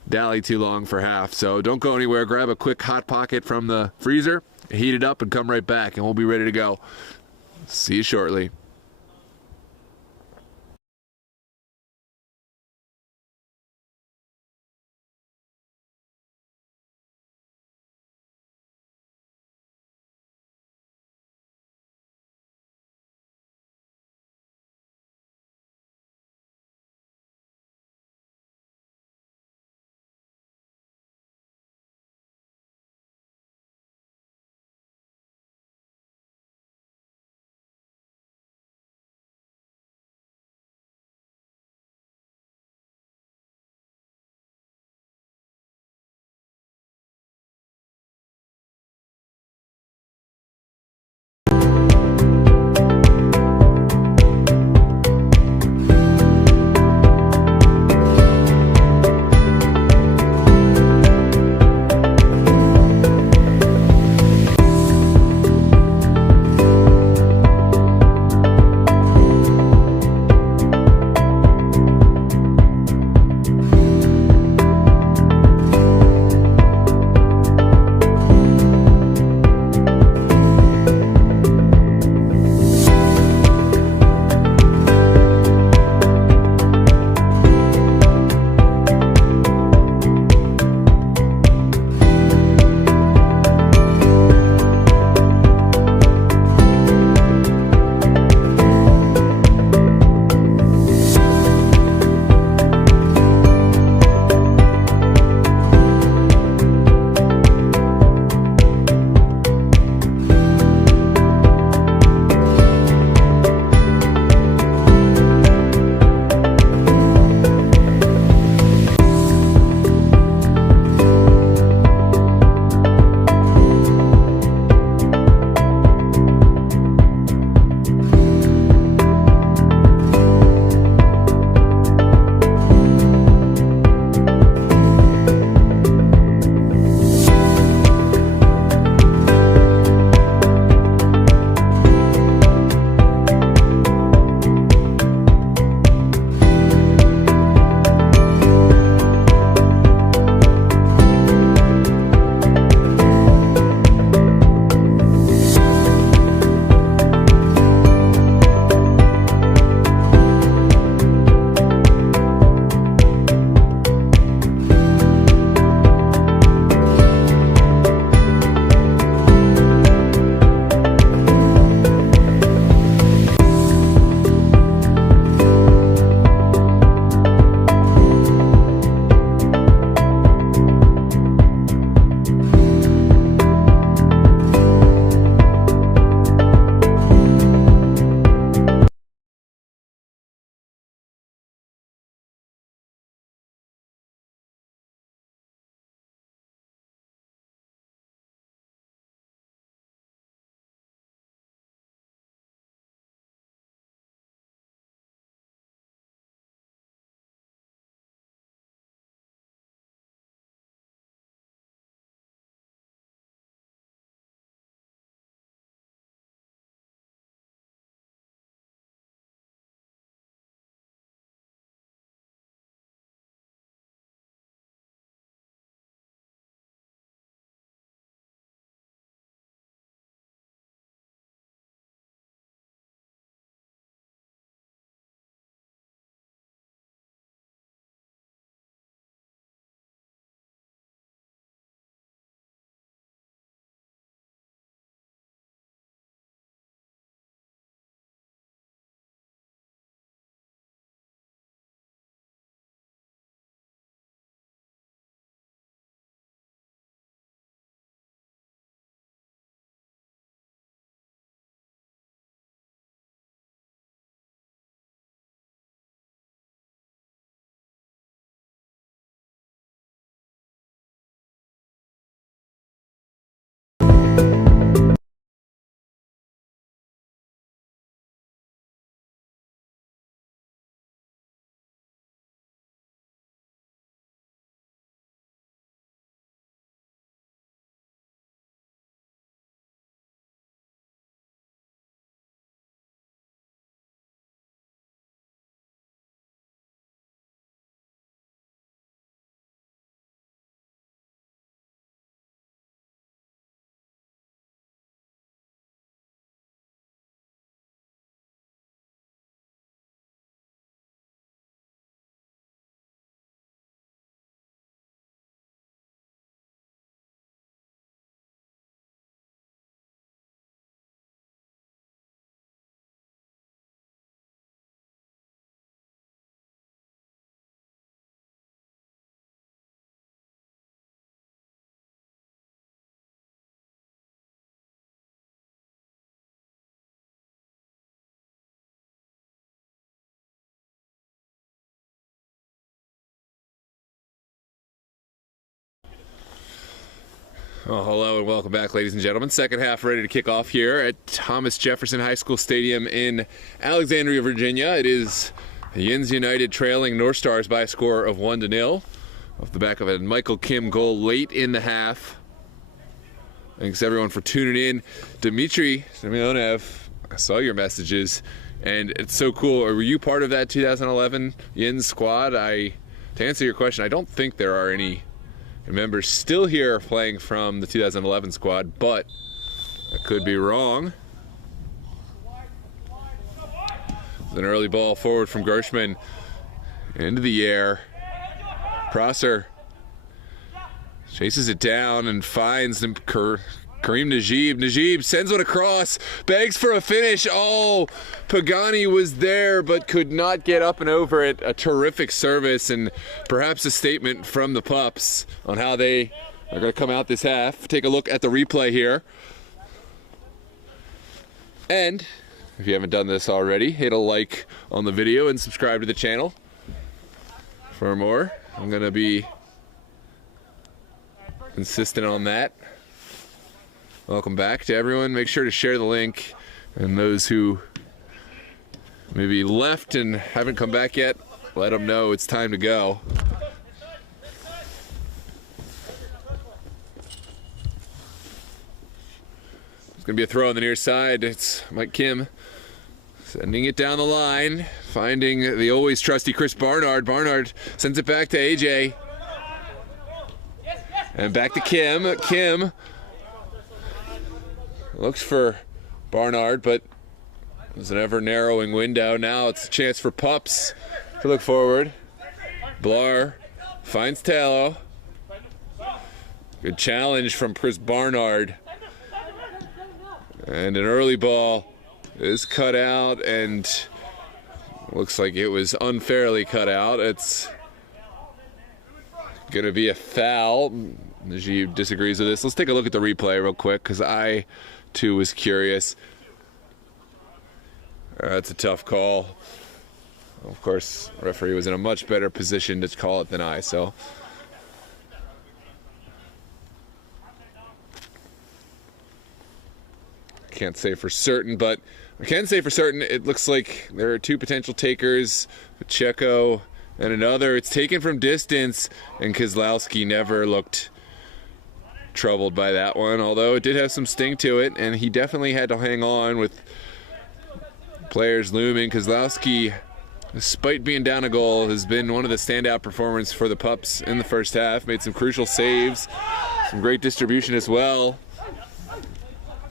dally too long for half. So don't go anywhere. Grab a quick hot pocket from the freezer, heat it up, and come right back, and we'll be ready to go. See you shortly. Well, hello and welcome back, ladies and gentlemen. Second half ready to kick off here at Thomas Jefferson High School Stadium in Alexandria, Virginia. It is Yinz United trailing North Stars by a score of 1-0 off the back of a Michael Kim goal late in the half. Thanks everyone for tuning in. Dmitry Semyonev, I saw your messages, and it's so cool. Were you part of that 2011 Yinz squad? To answer your question, I don't think there are any members still here playing from the 2011 squad, but I could be wrong. An early ball forward from Gershman into the air. Prosser chases it down and finds Kareem Najib. Najib sends one across, begs for a finish. Oh, Pagani was there but could not get up and over it. A terrific service and perhaps a statement from the Pups on how they are going to come out this half. Take a look at the replay here. And if you haven't done this already, hit a like on the video and subscribe to the channel for more. I'm going to be insistent on that. Welcome back to everyone. Make sure to share the link, and those who maybe left and haven't come back yet, let them know it's time to go. It's going to be a throw on the near side. It's Mike Kim sending it down the line, finding the always trusty Chris Barnard. Barnard sends it back to AJ. And back to Kim. Kim looks for Barnard, but there's an ever-narrowing window. Now it's a chance for Pups to look forward. Blar finds Tallow. Good challenge from Chris Barnard. And an early ball is cut out, and looks like it was unfairly cut out. It's going to be a foul. Najib disagrees with this. Let's take a look at the replay real quick, because I too was curious. That's a tough call. Of course, the referee was in a much better position to call it than I, so. Can't say for certain, but I can say for certain it looks like there are two potential takers, Pacheco and another. It's taken from distance, and Kozlowski never looked troubled by that one, although it did have some sting to it, and he definitely had to hang on with players looming. Kozlowski, despite being down a goal, has been one of the standout performers for the Pups in the first half. Made some crucial saves, some great distribution as well.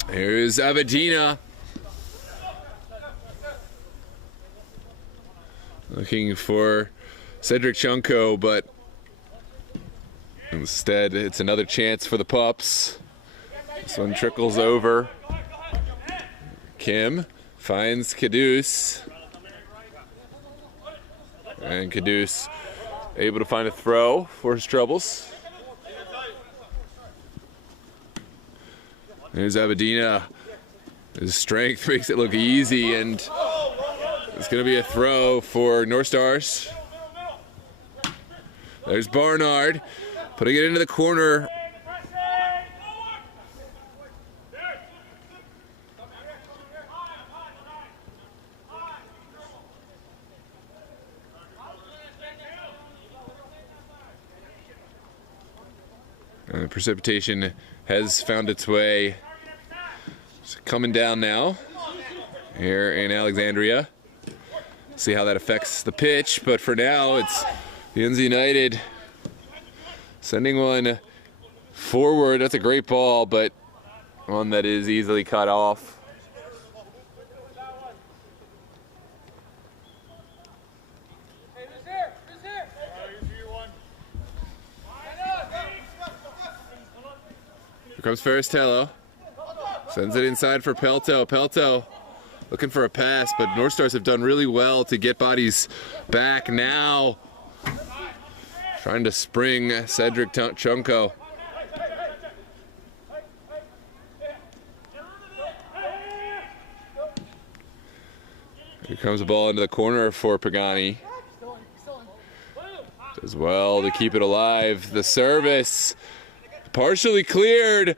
Here's Abedina looking for Cedric Chunko, but instead it's another chance for the Pups. This one trickles over. Kim finds Caduce, and Caduce able to find a throw for his troubles. There's Abedina. His strength makes it look easy, and it's going to be a throw for North Stars. There's Barnard putting it into the corner. Precipitation has found its way. It's coming down now here in Alexandria. See how that affects the pitch, but for now it's Yinz United sending one forward. That's a great ball, but one that is easily cut off. Here comes Ferris Tello. Sends it inside for Pelto. Pelto looking for a pass, but North Stars have done really well to get bodies back now. Trying to spring Cedric Chunko. Here comes the ball into the corner for Pagani. Does well to keep it alive. The service. Partially cleared.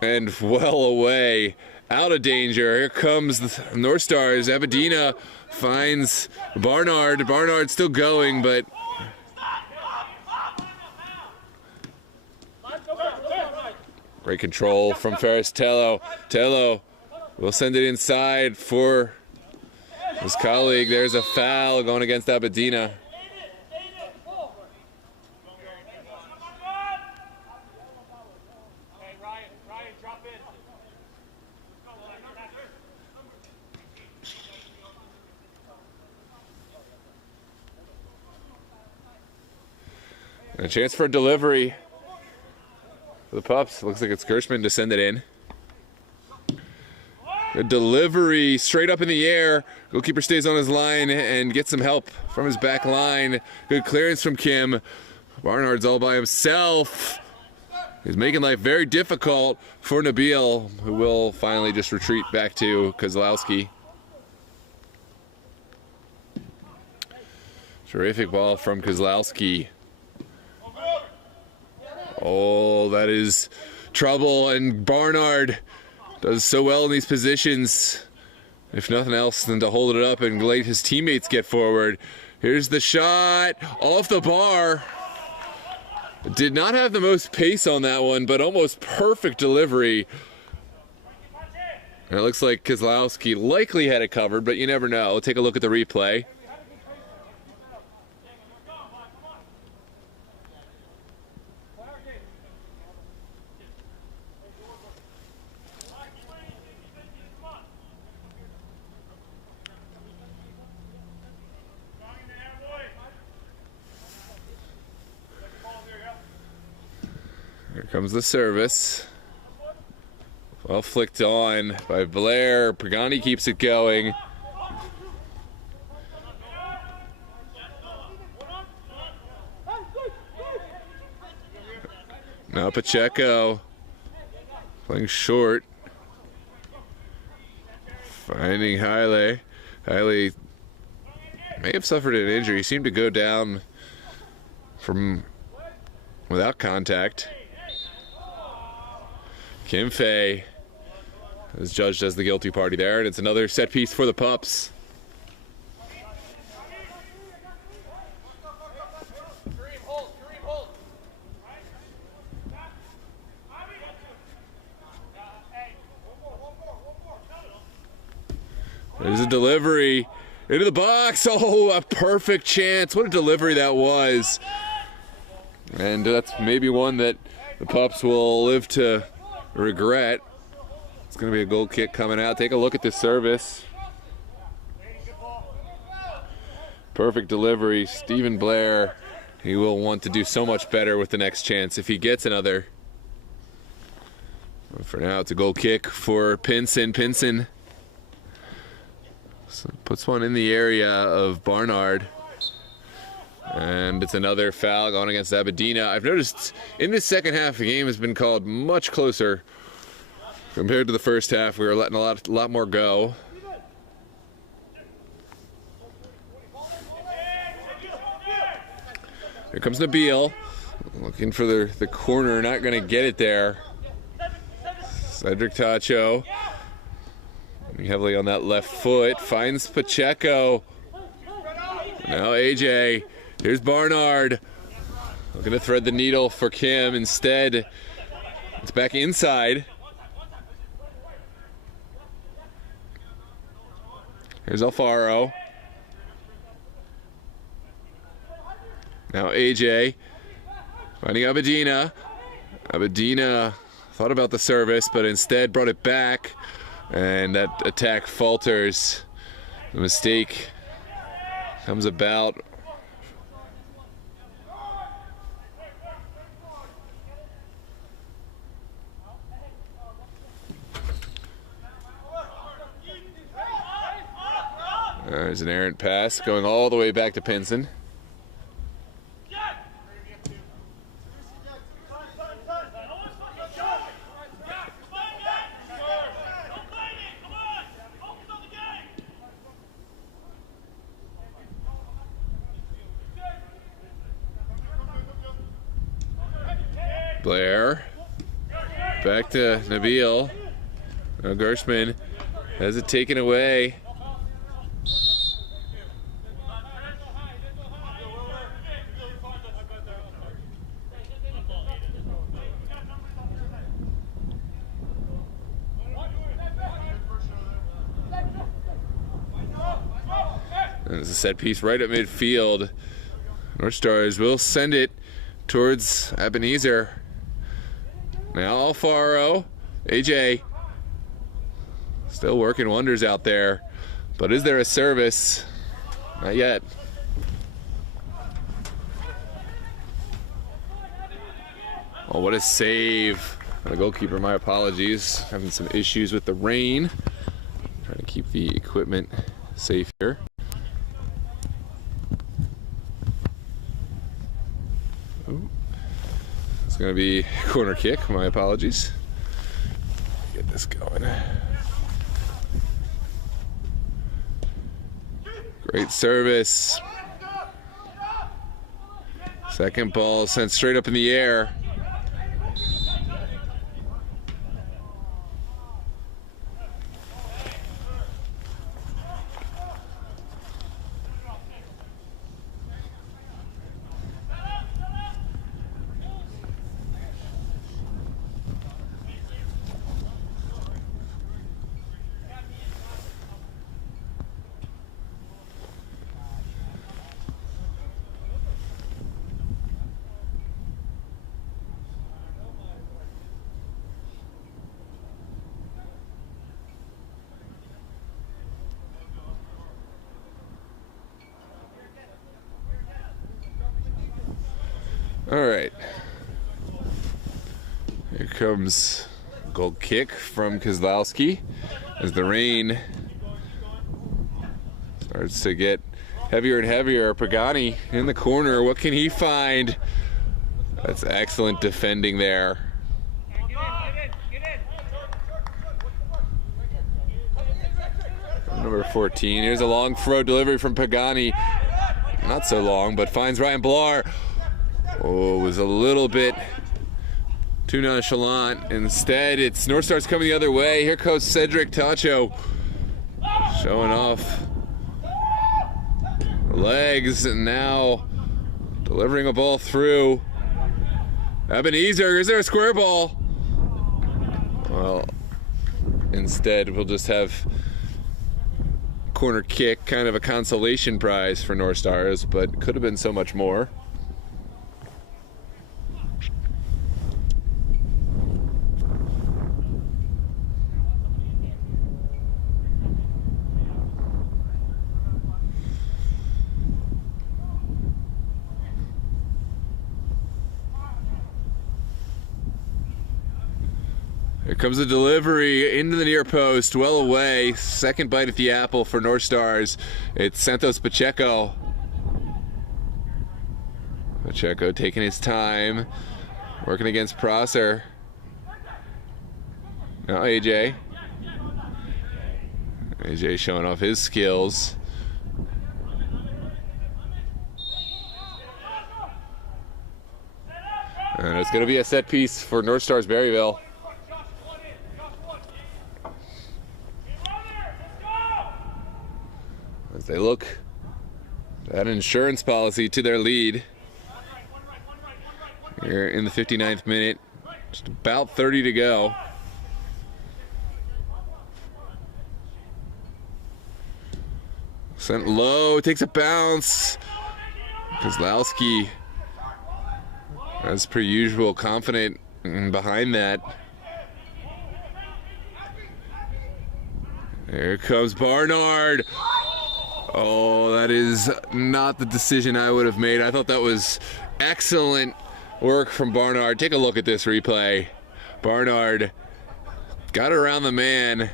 And well away. Out of danger. Here comes the North Stars. Abedina finds Barnard. Barnard still going, but great control from Ferris Tello. Tello will send it inside for his colleague. There's a foul going against Abedina. A chance for a delivery for the Pups. Looks like it's Gershman to send it in. A delivery straight up in the air. Goalkeeper stays on his line and gets some help from his back line. Good clearance from Kim. Barnard's all by himself. He's making life very difficult for Nabil, who will finally just retreat back to Kozlowski. Terrific ball from Kozlowski. Oh, that is trouble, and Barnard does so well in these positions, if nothing else than to hold it up and let his teammates get forward. Here's the shot, off the bar. Did not have the most pace on that one, but almost perfect delivery. And it looks like Kozlowski likely had it covered, but you never know. Take a look at the replay. Here comes the service. Well flicked on by Blair. Pagani keeps it going. Now Pacheco playing short. Finding Haile. Haile may have suffered an injury. He seemed to go down from without contact. Kim Fay is judged as the guilty party there, and it's another set piece for the Pups. There's a delivery into the box. Oh, a perfect chance. What a delivery that was. And that's maybe one that the Pups will live to regret. It's going to be a goal kick coming out. Take a look at this service. Perfect delivery. Stephen Blair, he will want to do so much better with the next chance if he gets another. But for now, it's a goal kick for Pinson. Pinson so puts one in the area of Barnard. And it's another foul going against Abedina. I've noticed in this second half, the game has been called much closer compared to the first half. We were letting a lot more go. Here comes Nabil, looking for the corner, not going to get it there. Cedric Tacho, heavily on that left foot, finds Pacheco. Now AJ. Here's Barnard, looking to thread the needle for Kim. Instead, it's back inside. Here's Alfaro. Now AJ, finding Abedina. Abedina thought about the service, but instead brought it back, and that attack falters. The mistake comes about. There's an errant pass going all the way back to Pinson. Blair. Back to Nabil. Now Gershman has it taken away. And it's a set piece right at midfield. North Stars will send it towards Ebenezer. Now Alfaro, AJ, still working wonders out there. But is there a service? Not yet. Oh, what a save. The goalkeeper, my apologies. Having some issues with the rain. Trying to keep the equipment safe here. Ooh. It's going to be corner kick, my apologies. Get this going. Great service. Second ball sent straight up in the air. All right. Here comes a goal kick from Kozlowski as the rain starts to get heavier and heavier. Pagani in the corner. What can he find? That's excellent defending there. Number 14. Here's a long throw delivery from Pagani. Not so long, but finds Ryan Blar. Oh, it was a little bit too nonchalant. Instead, it's North Stars coming the other way. Here goes Cedric Tacho, showing off the legs, and now delivering a ball through. Ebenezer, is there a square ball? Well, instead, we'll just have corner kick, kind of a consolation prize for North Stars, but could have been so much more. Here comes a delivery into the near post, well away. Second bite at the apple for North Stars. It's Santos Pacheco. Pacheco taking his time, working against Prosser. Now AJ. AJ showing off his skills. And it's going to be a set piece for North Stars Berryville. As they look to add an insurance policy to their lead. Here in the 59th minute, just about 30 to go. Sent low, takes a bounce. Kozlowski, as per usual, confident behind that. Here comes Barnard. Oh, that is not the decision I would have made. I thought that was excellent work from Barnard. Take a look at this replay. Barnard got around the man.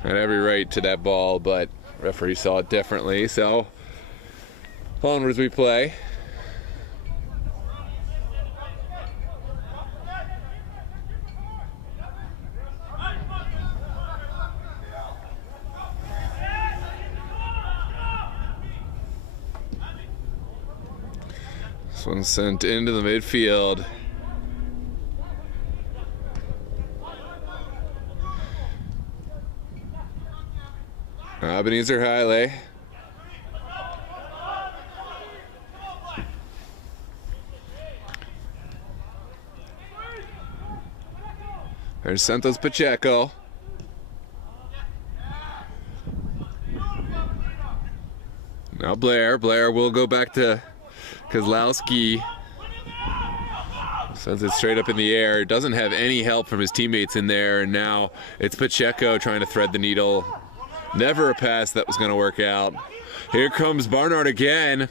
Had every right to that ball, but referee saw it differently. So, onwards we play. This one sent into the midfield. Ebenezer Haile. There's Santos Pacheco. Now Blair will go back to Kozlowski. Sends it straight up in the air. Doesn't have any help from his teammates in there. And now it's Pacheco trying to thread the needle. Never a pass that was going to work out. Here comes Barnard again.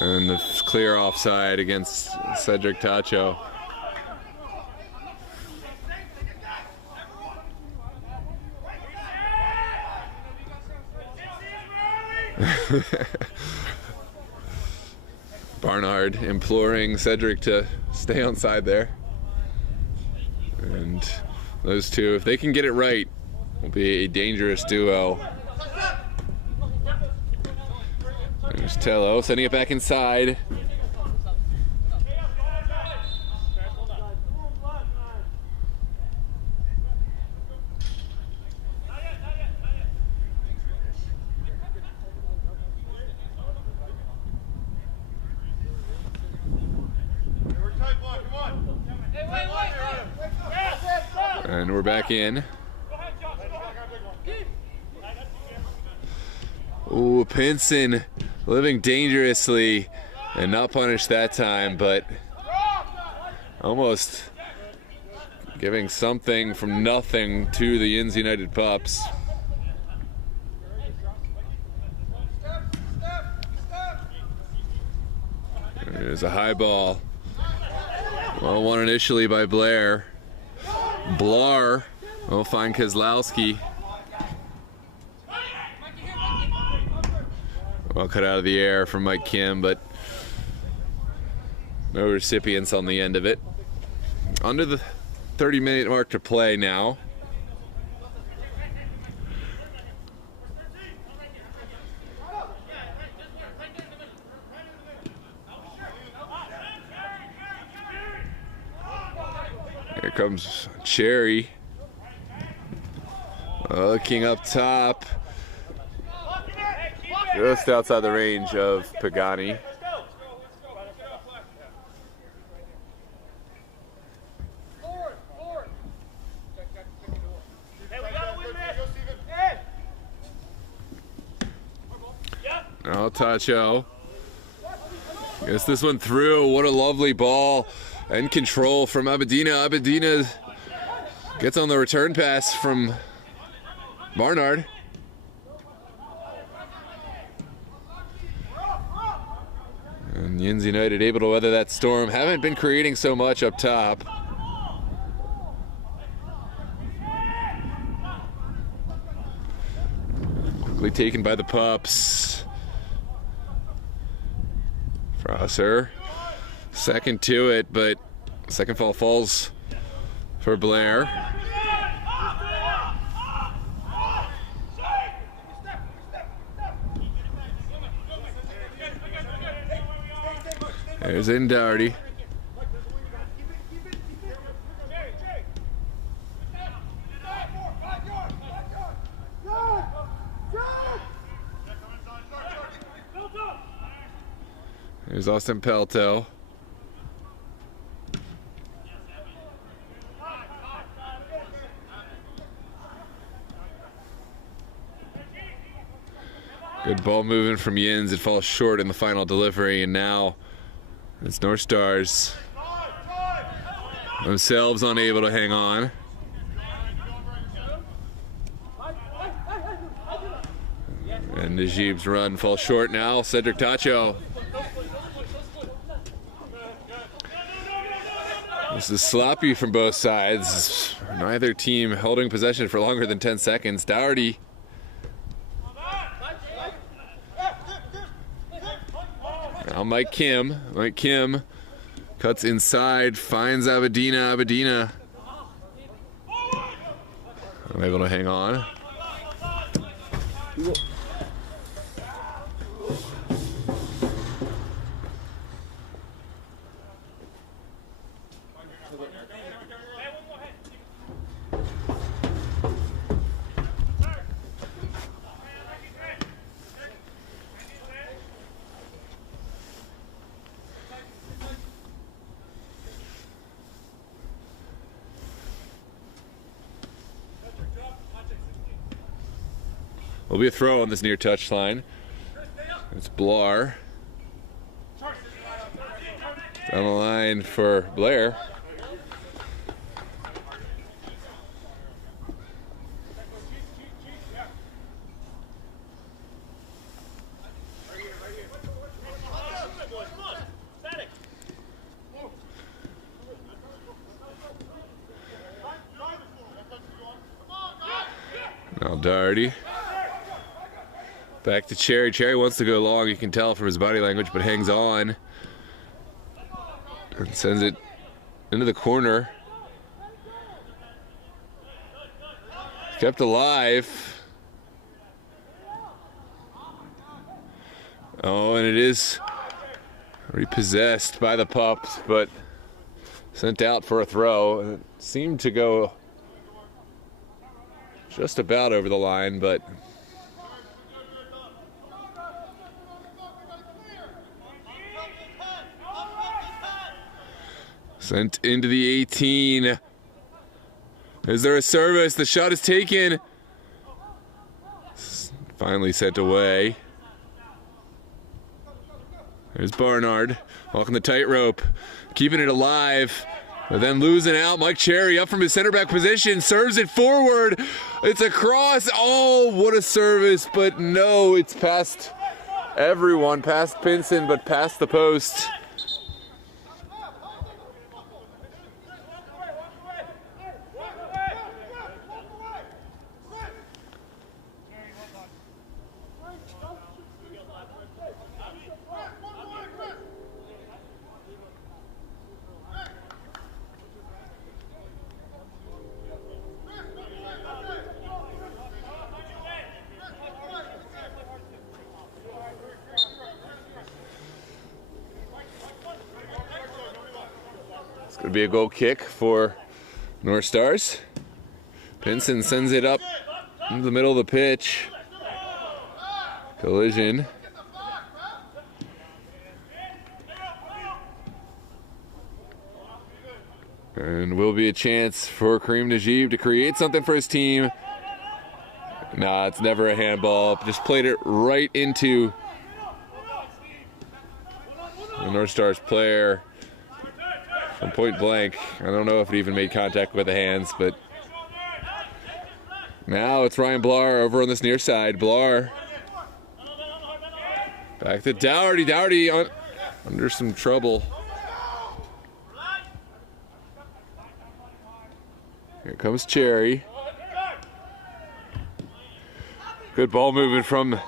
And the clear offside against Cedric Tacho. Barnard imploring Cedric to stay on side there. And those two, if they can get it right, will be a dangerous duo. There's Tello sending it back inside. And we're back in. Ooh, Pinson living dangerously and not punished that time, but almost giving something from nothing to the Yinz United Pups. There's a high ball. Well, won initially by Blair. Blar will find Kozlowski. Well cut out of the air from Mike Kim, but no recipients on the end of it. Under the 30-minute mark to play now. Here comes Cherry. Looking up top. Just outside the range of Pagani. Now Tacho gets this one through. What a lovely ball and control from Abedina. Abedina gets on the return pass from Barnard. And Yinz United able to weather that storm. Haven't been creating so much up top. Quickly taken by the Pups. Frosser. Second to it, but second fall falls for Blair. There's in Doherty. There's Austin Pelto. Good ball movement from Yinz. It falls short in the final delivery, and now it's North Stars themselves unable to hang on. And Najib's run falls short now. Cedric Tacho. This is sloppy from both sides. Neither team holding possession for longer than 10 seconds. Doherty. Now Mike Kim. Mike Kim cuts inside, finds Abedina. Abedina unable to hang on. Will be a throw on this near touch line. It's Blar. Down the line for Blair. Now Doherty. Back to Cherry. Cherry wants to go long, you can tell from his body language, but hangs on. And sends it into the corner. Kept alive. Oh, and it is repossessed by the pups, but sent out for a throw. It seemed to go just about over the line, but sent into the 18. Is there a service? The shot is taken. Finally sent away. There's Barnard walking the tightrope, keeping it alive, but then losing out. Mike Cherry up from his center back position, serves it forward. It's a cross. Oh, what a service, but no, it's past everyone, past Pinson, but past the post. Could be a goal kick for North Stars. Pinson sends it up into the middle of the pitch. Collision. And will be a chance for Kareem Najib to create something for his team. Nah, it's never a handball. Just played it right into the North Stars player. From point blank. I don't know if it even made contact with the hands, but now it's Ryan Blar over on this near side. Blar back to Dougherty. Dougherty under some trouble. Here comes Cherry. Good ball movement from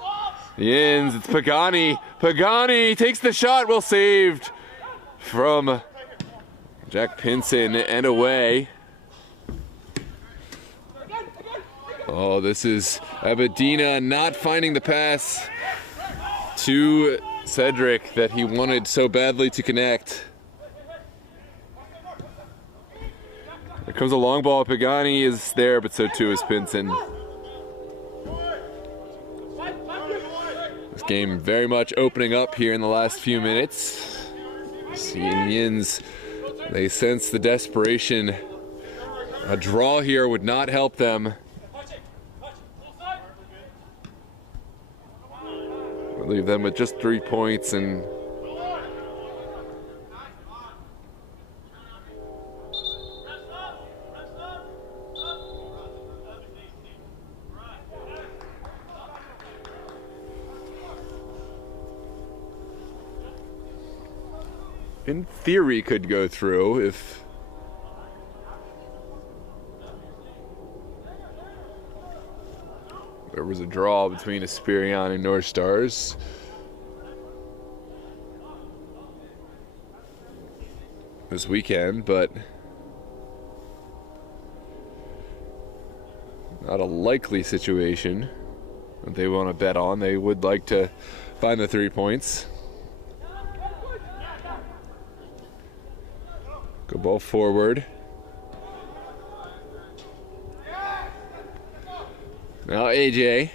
Yinz. It's Pagani. Pagani takes the shot. Well saved from Jack Pinson and away. Oh, this is Abedina not finding the pass to Cedric that he wanted so badly to connect. There comes a long ball. Pagani is there, but so too is Pinson. This game very much opening up here in the last few minutes. Seeing Yinz, they sense the desperation. A draw here would not help them. We'll leave them with just 3 points and in theory could go through if there was a draw between Esperion and North Stars. This weekend, but not a likely situation that they want to bet on. They would like to find the 3 points. Go ball forward. Now AJ.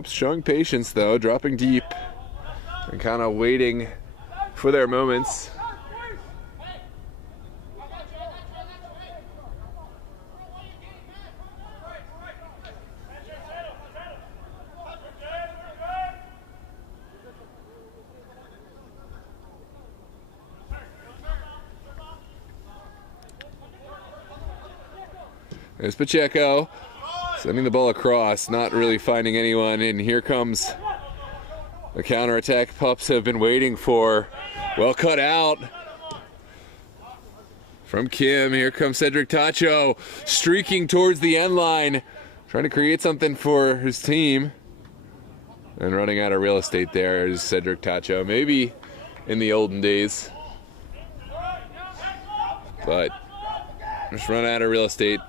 Pups showing patience though, dropping deep and kind of waiting for their moments. There's Pacheco sending the ball across, not really finding anyone, and here comes the counterattack Pups have been waiting for. Well cut out from Kim. Here comes Cedric Tacho streaking towards the end line, trying to create something for his team. And running out of real estate there is Cedric Tacho. Maybe in the olden days, but just run out of real estate.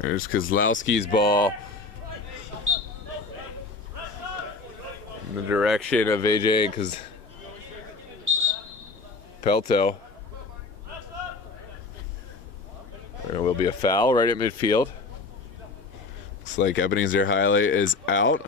There's Kozlowski's ball in the direction of AJ and Pelto. There will be a foul right at midfield. Looks like Ebenezer Haile is out.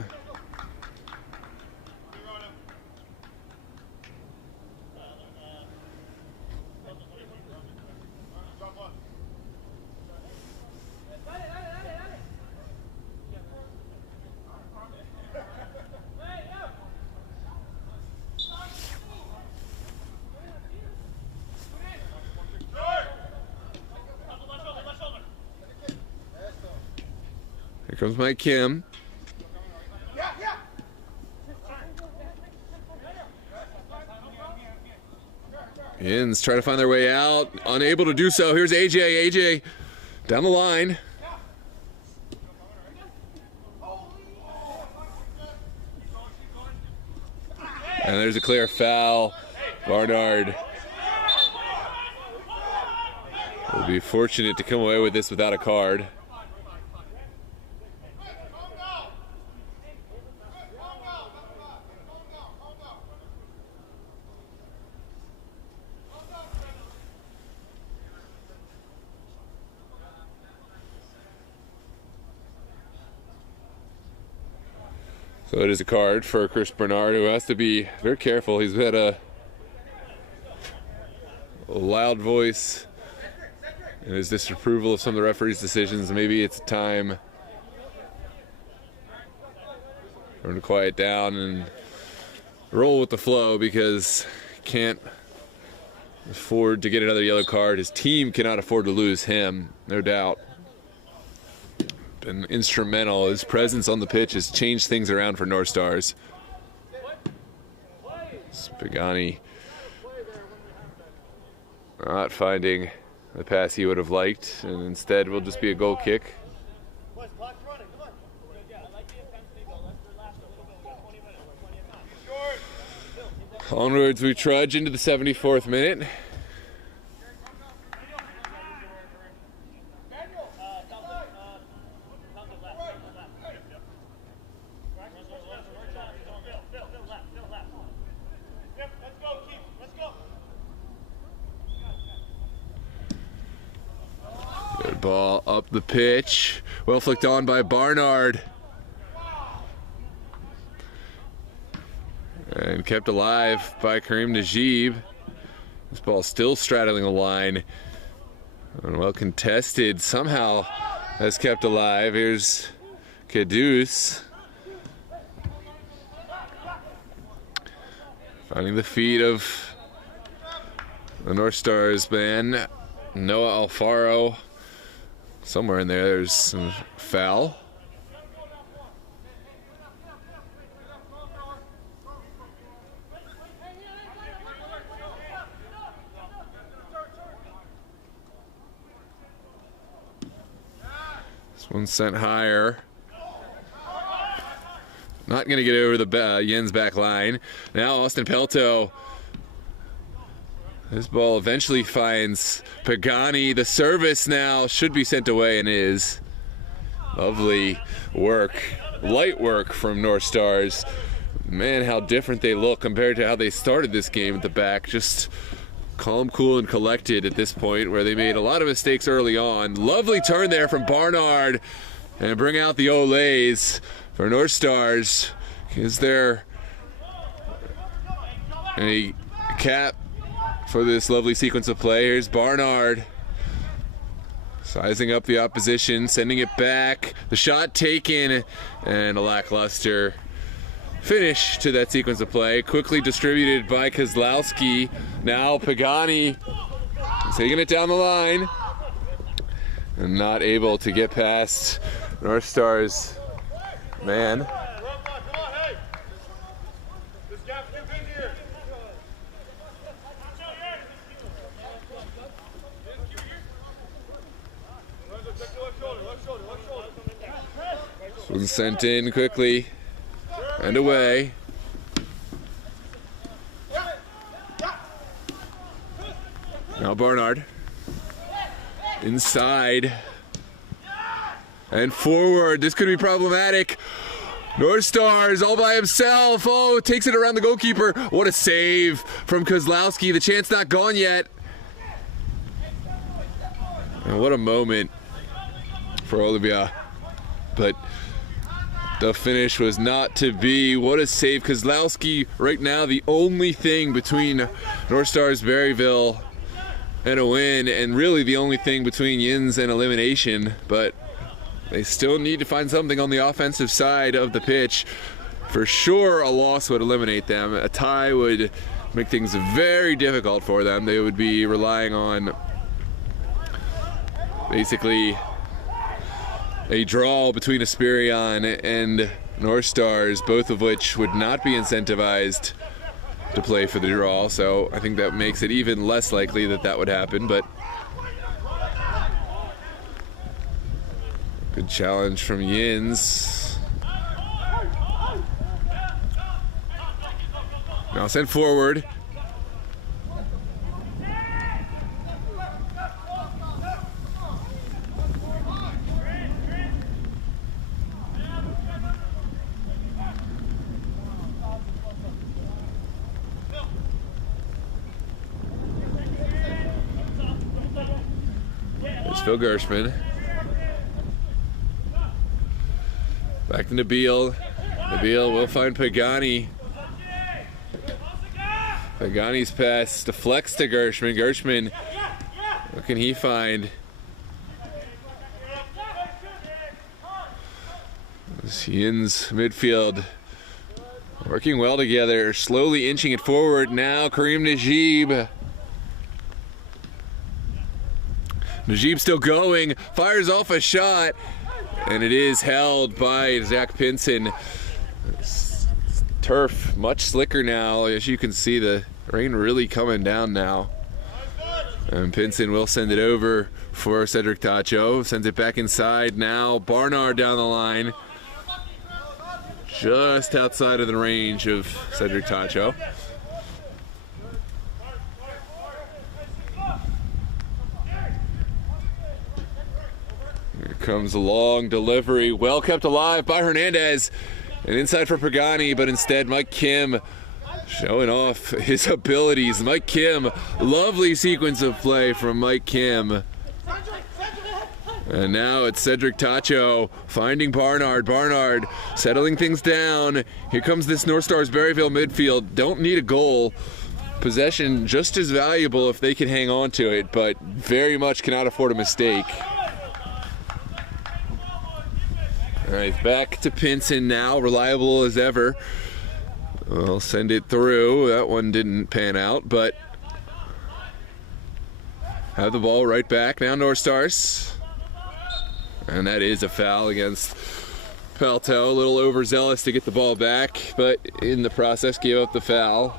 Here comes Mike Kim. Yinz trying to find their way out, unable to do so. Here's AJ. AJ down the line. And there's a clear foul. Barnard will be fortunate to come away with this without a card. So it is a card for Chris Bernard, who has to be very careful. He's had a loud voice in his disapproval of some of the referee's decisions. Maybe it's time for him to quiet down and roll with the flow, because he can't afford to get another yellow card. His team cannot afford to lose him, no doubt. Been instrumental. His presence on the pitch has changed things around for North Stars. Spagani not finding the pass he would have liked, and instead will just be a goal kick. Onwards we trudge into the 74th minute. Good ball up the pitch. Well flicked on by Barnard. And kept alive by Kareem Najib. This ball still straddling the line. And well contested. Somehow has kept alive. Here's Caduce. Finding the feet of the North Stars man, Noah Alfaro. Somewhere in there's some foul. This one's sent higher. Not going to get over the Yinz back line. Now Austin Pelto. This ball eventually finds Pagani. The service now should be sent away and is. Lovely work, light work from North Stars. Man, how different they look compared to how they started this game at the back. Just calm, cool, and collected at this point, where they made a lot of mistakes early on. Lovely turn there from Barnard, and bring out the Olays for North Stars. Is there a cap for this lovely sequence of play? Here's Barnard sizing up the opposition, sending it back. The shot taken, and a lackluster finish to that sequence of play. Quickly distributed by Kozlowski. Now Pagani taking it down the line and not able to get past North Stars man. This was sent in quickly and away. Now Barnard inside and forward. This could be problematic. North Stars all by himself. Oh, takes it around the goalkeeper. What a save from Kozlowski. The chance not gone yet. And what a moment for Olivia. But the finish was not to be. What a save. Kozlowski right now the only thing between North Stars Berryville and a win, and really the only thing between Yinz and elimination. But they still need to find something on the offensive side of the pitch. For sure a loss would eliminate them. A tie would make things very difficult for them. They would be relying on basically a draw between Asperion and North Stars, both of which would not be incentivized to play for the draw. So I think that makes it even less likely that that would happen. But good challenge from Yinz. Now sent forward. There's Phil Gershman. Back to Nabil. Nabil will find Pagani. Pagani's pass deflects to Gershman. Gershman, what can he find? This Yinz midfield working well together, slowly inching it forward. Now Kareem Najib. Najib still going, fires off a shot, and it is held by Zach Pinson. Turf much slicker now. As you can see, the rain really coming down now. And Pinson will send it over for Cedric Tacho. Sends it back inside now. Barnard down the line. Just outside of the range of Cedric Tacho. Here comes a long delivery, well kept alive by Hernandez. And inside for Pagani, but instead Mike Kim showing off his abilities. Mike Kim, lovely sequence of play from Mike Kim. And now it's Cedric Tacho finding Barnard. Barnard settling things down. Here comes this North Stars Berryville midfield. Don't need a goal. Possession just as valuable if they can hang on to it, but very much cannot afford a mistake. All right, back to Pinson now, reliable as ever. We'll send it through. That one didn't pan out, but have the ball right back now, North Stars. And that is a foul against Palto. A little overzealous to get the ball back, but in the process gave up the foul.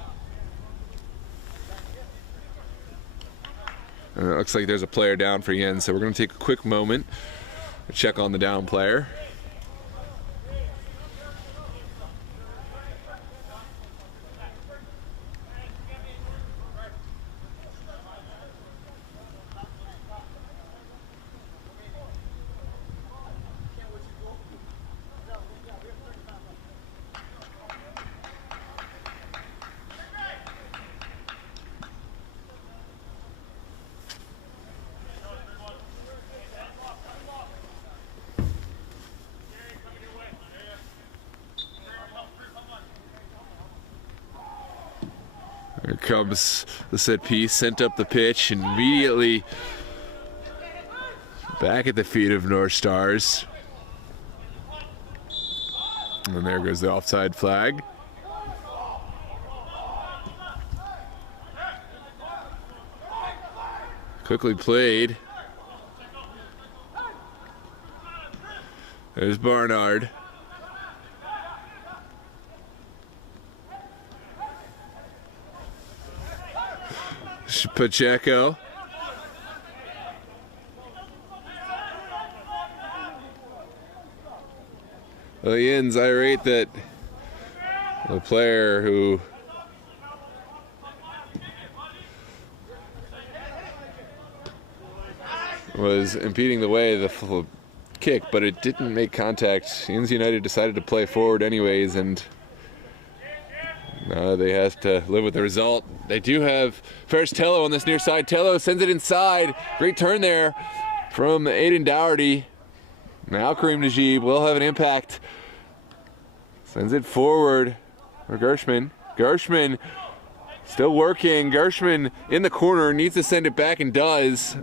And it looks like there's a player down for Yinz, so we're going to take a quick moment to check on the down player. Here comes the set piece, sent up the pitch, and immediately back at the feet of North Stars. And there goes the offside flag. Quickly played. There's Barnard. Pacheco. Well, Yinz irate that the player who was impeding the way of the kick, but it didn't make contact. Yinz United decided to play forward anyways, and they have to live with the result. They do have first Tello on this near side. Tello sends it inside. Great turn there from Aiden Dougherty. Now Kareem Najib will have an impact. Sends it forward for Gershman. Gershman still working. Gershman in the corner, needs to send it back and does.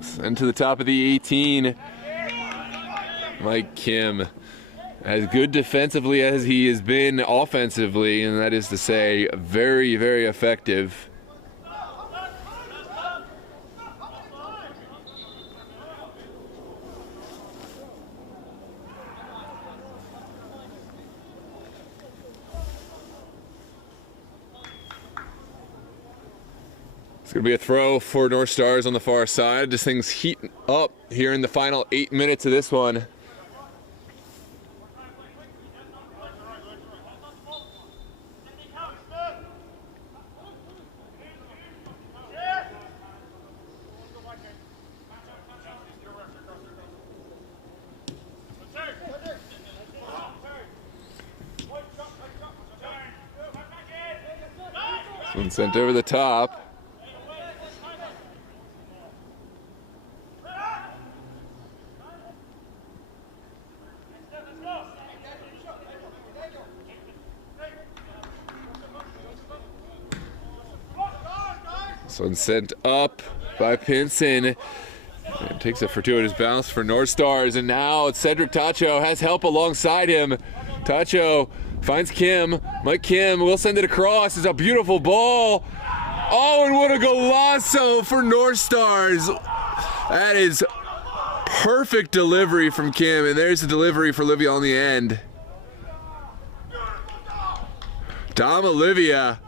Send to the top of the 18. Mike Kim, as good defensively as he has been offensively, and that is to say, very, very effective. It's going to be a throw for North Stars on the far side. This thing's heating up here in the final 8 minutes of this one. This one sent over the top. This one sent up by Pinson. It takes a fortuitous bounce for North Stars, and now it's Cedric Tacho has help alongside him. Tacho finds Kim. Mike Kim will send it across. It's a beautiful ball. Oh, and what a golazo for North Stars. That is perfect delivery from Kim, and there's the delivery for Olivia on the end. Dom Olivia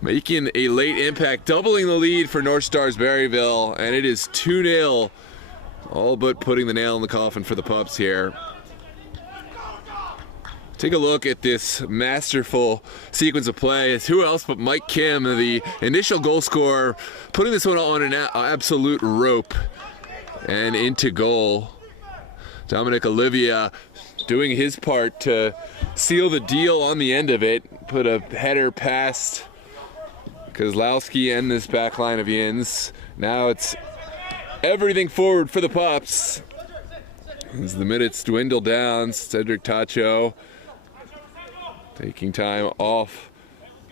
making a late impact, doubling the lead for North Stars Berryville, and it is 2-0, all but putting the nail in the coffin for the Pups here. Take a look at this masterful sequence of play. It's who else but Mike Kim, the initial goal scorer, putting this one on an absolute rope and into goal. Dominic Olivia doing his part to seal the deal on the end of it, put a header past Kozlowski and this back line of Yinz. Now it's everything forward for the Pups. As the minutes dwindle down, Cedric Tacho taking time off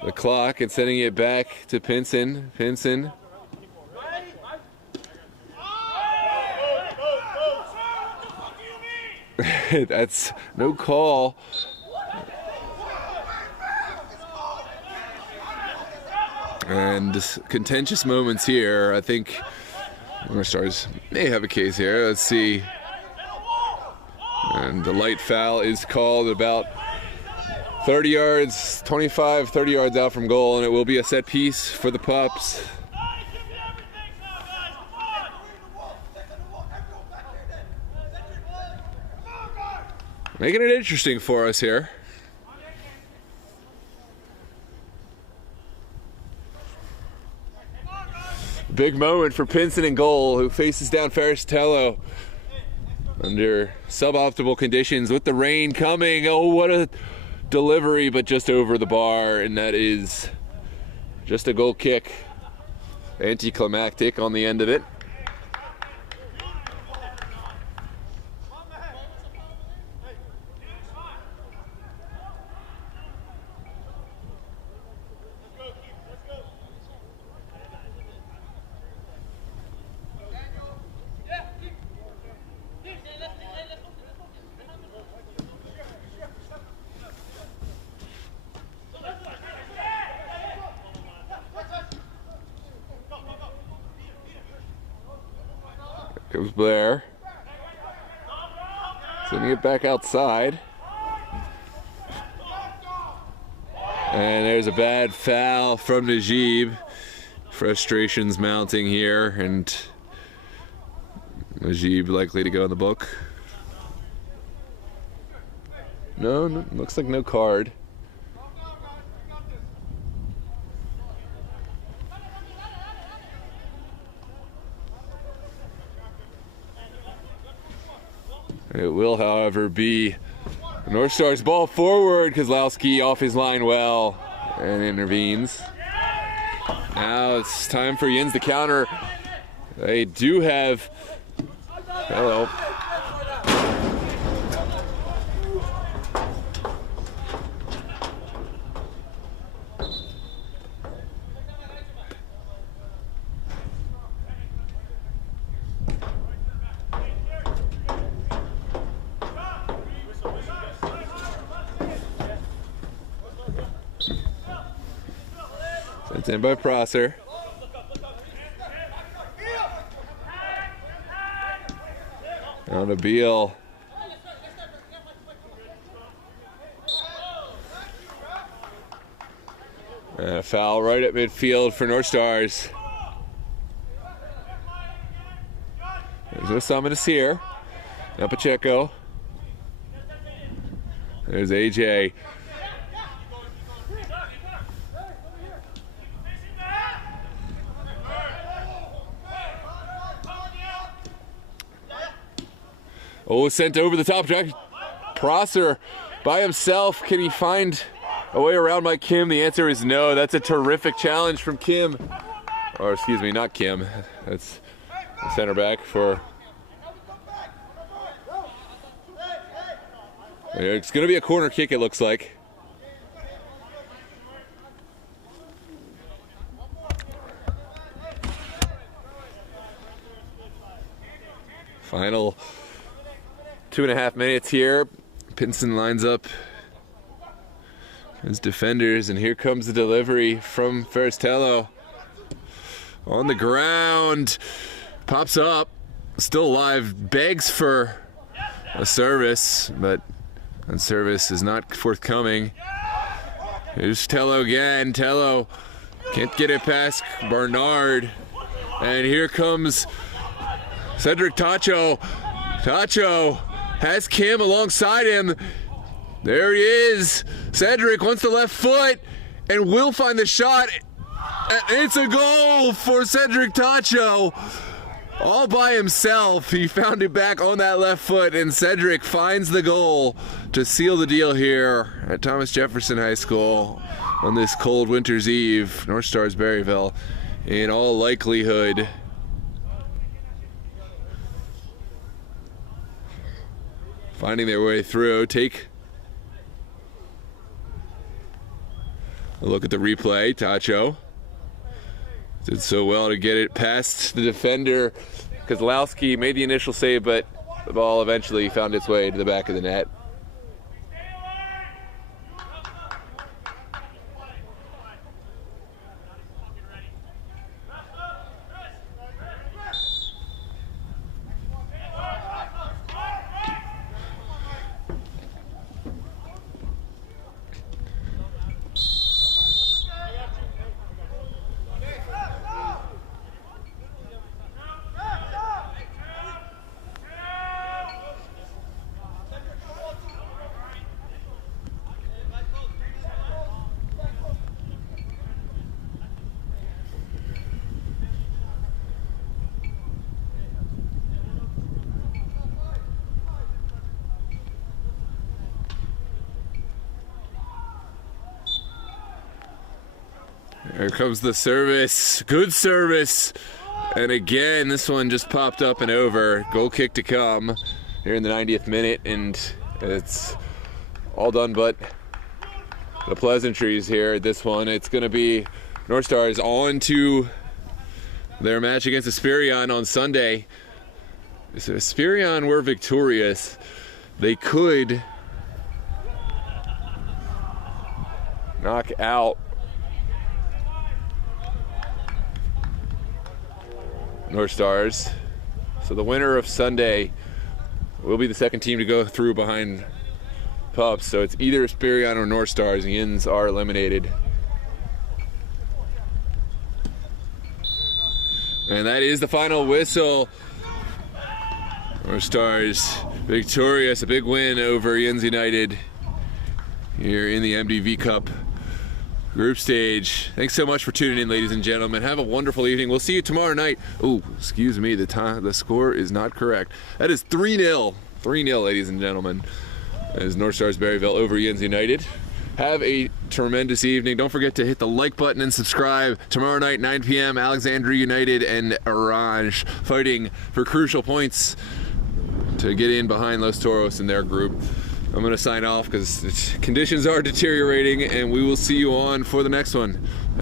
the clock and sending it back to Pinson. Pinson. That's no call. And contentious moments here. I think North Stars may have a case here. Let's see. And the light foul is called about 30 yards, 25, 30 yards out from goal, and it will be a set piece for the Pups. Making it interesting for us here. Big moment for Pinson in goal, who faces down Ferris Tello under suboptimal conditions with the rain coming. Oh, what a delivery, but just over the bar, and that is just a goal kick. Anticlimactic on the end of it. Comes Blair. Sending it back outside. And there's a bad foul from Najib. Frustrations mounting here, and Najib likely to go in the book. No, looks like no card. It will, however, be North Stars ball forward. Kozlowski off his line well and intervenes. Now it's time for Yinz to counter. They do have... Hello. It's in by Prosser. Down to Beal. And a foul right at midfield for North Stars. There's no summoners here. Now Pacheco. There's AJ. Oh, sent over the top. Prosser by himself. Can he find a way around Mike Kim? The answer is no. That's a terrific challenge from Kim. Or excuse me, not Kim. That's the center back for... It's going to be a corner kick, it looks like. Final 2.5 minutes here. Pinson lines up his defenders, and here comes the delivery from Ferristello. On the ground, pops up, still alive, begs for a service, but that service is not forthcoming. Here's Tello again. Tello can't get it past Barnard, and here comes Cedric Tacho. Tacho has Kim alongside him. There he is. Cedric wants the left foot and will find the shot. It's a goal for Cedric Tacho. All by himself, he found it back on that left foot, and Cedric finds the goal to seal the deal here at Thomas Jefferson High School on this cold winter's eve. North Stars Berryville, in all likelihood, finding their way through. Take a look at the replay. Tacho did so well to get it past the defender. Kozlowski made the initial save, but the ball eventually found its way to the back of the net. Here comes the service. Good service. And again, this one just popped up and over. Goal kick to come here in the 90th minute, and it's all done but the pleasantries here at this one. It's going to be North Stars on to their match against Esperion on Sunday. If Esperion were victorious, they could knock out North Stars. So the winner of Sunday will be the second team to go through behind Pups. So it's either Esperion or North Stars. Yinz are eliminated. And that is the final whistle. North Stars victorious, a big win over Yinz United here in the MDV Cup group stage. Thanks so much for tuning in, ladies and gentlemen. Have a wonderful evening. We'll see you tomorrow night. Oh, excuse me, the score is not correct. That is 3-0. 3-0, ladies and gentlemen, as North Stars Berryville over Yinz United. Have a tremendous evening. Don't forget to hit the like button and subscribe. Tomorrow night, 9 p.m., Alexandria United and Orange fighting for crucial points to get in behind Los Toros in their group. I'm going to sign off because conditions are deteriorating, and we will see you on for the next one.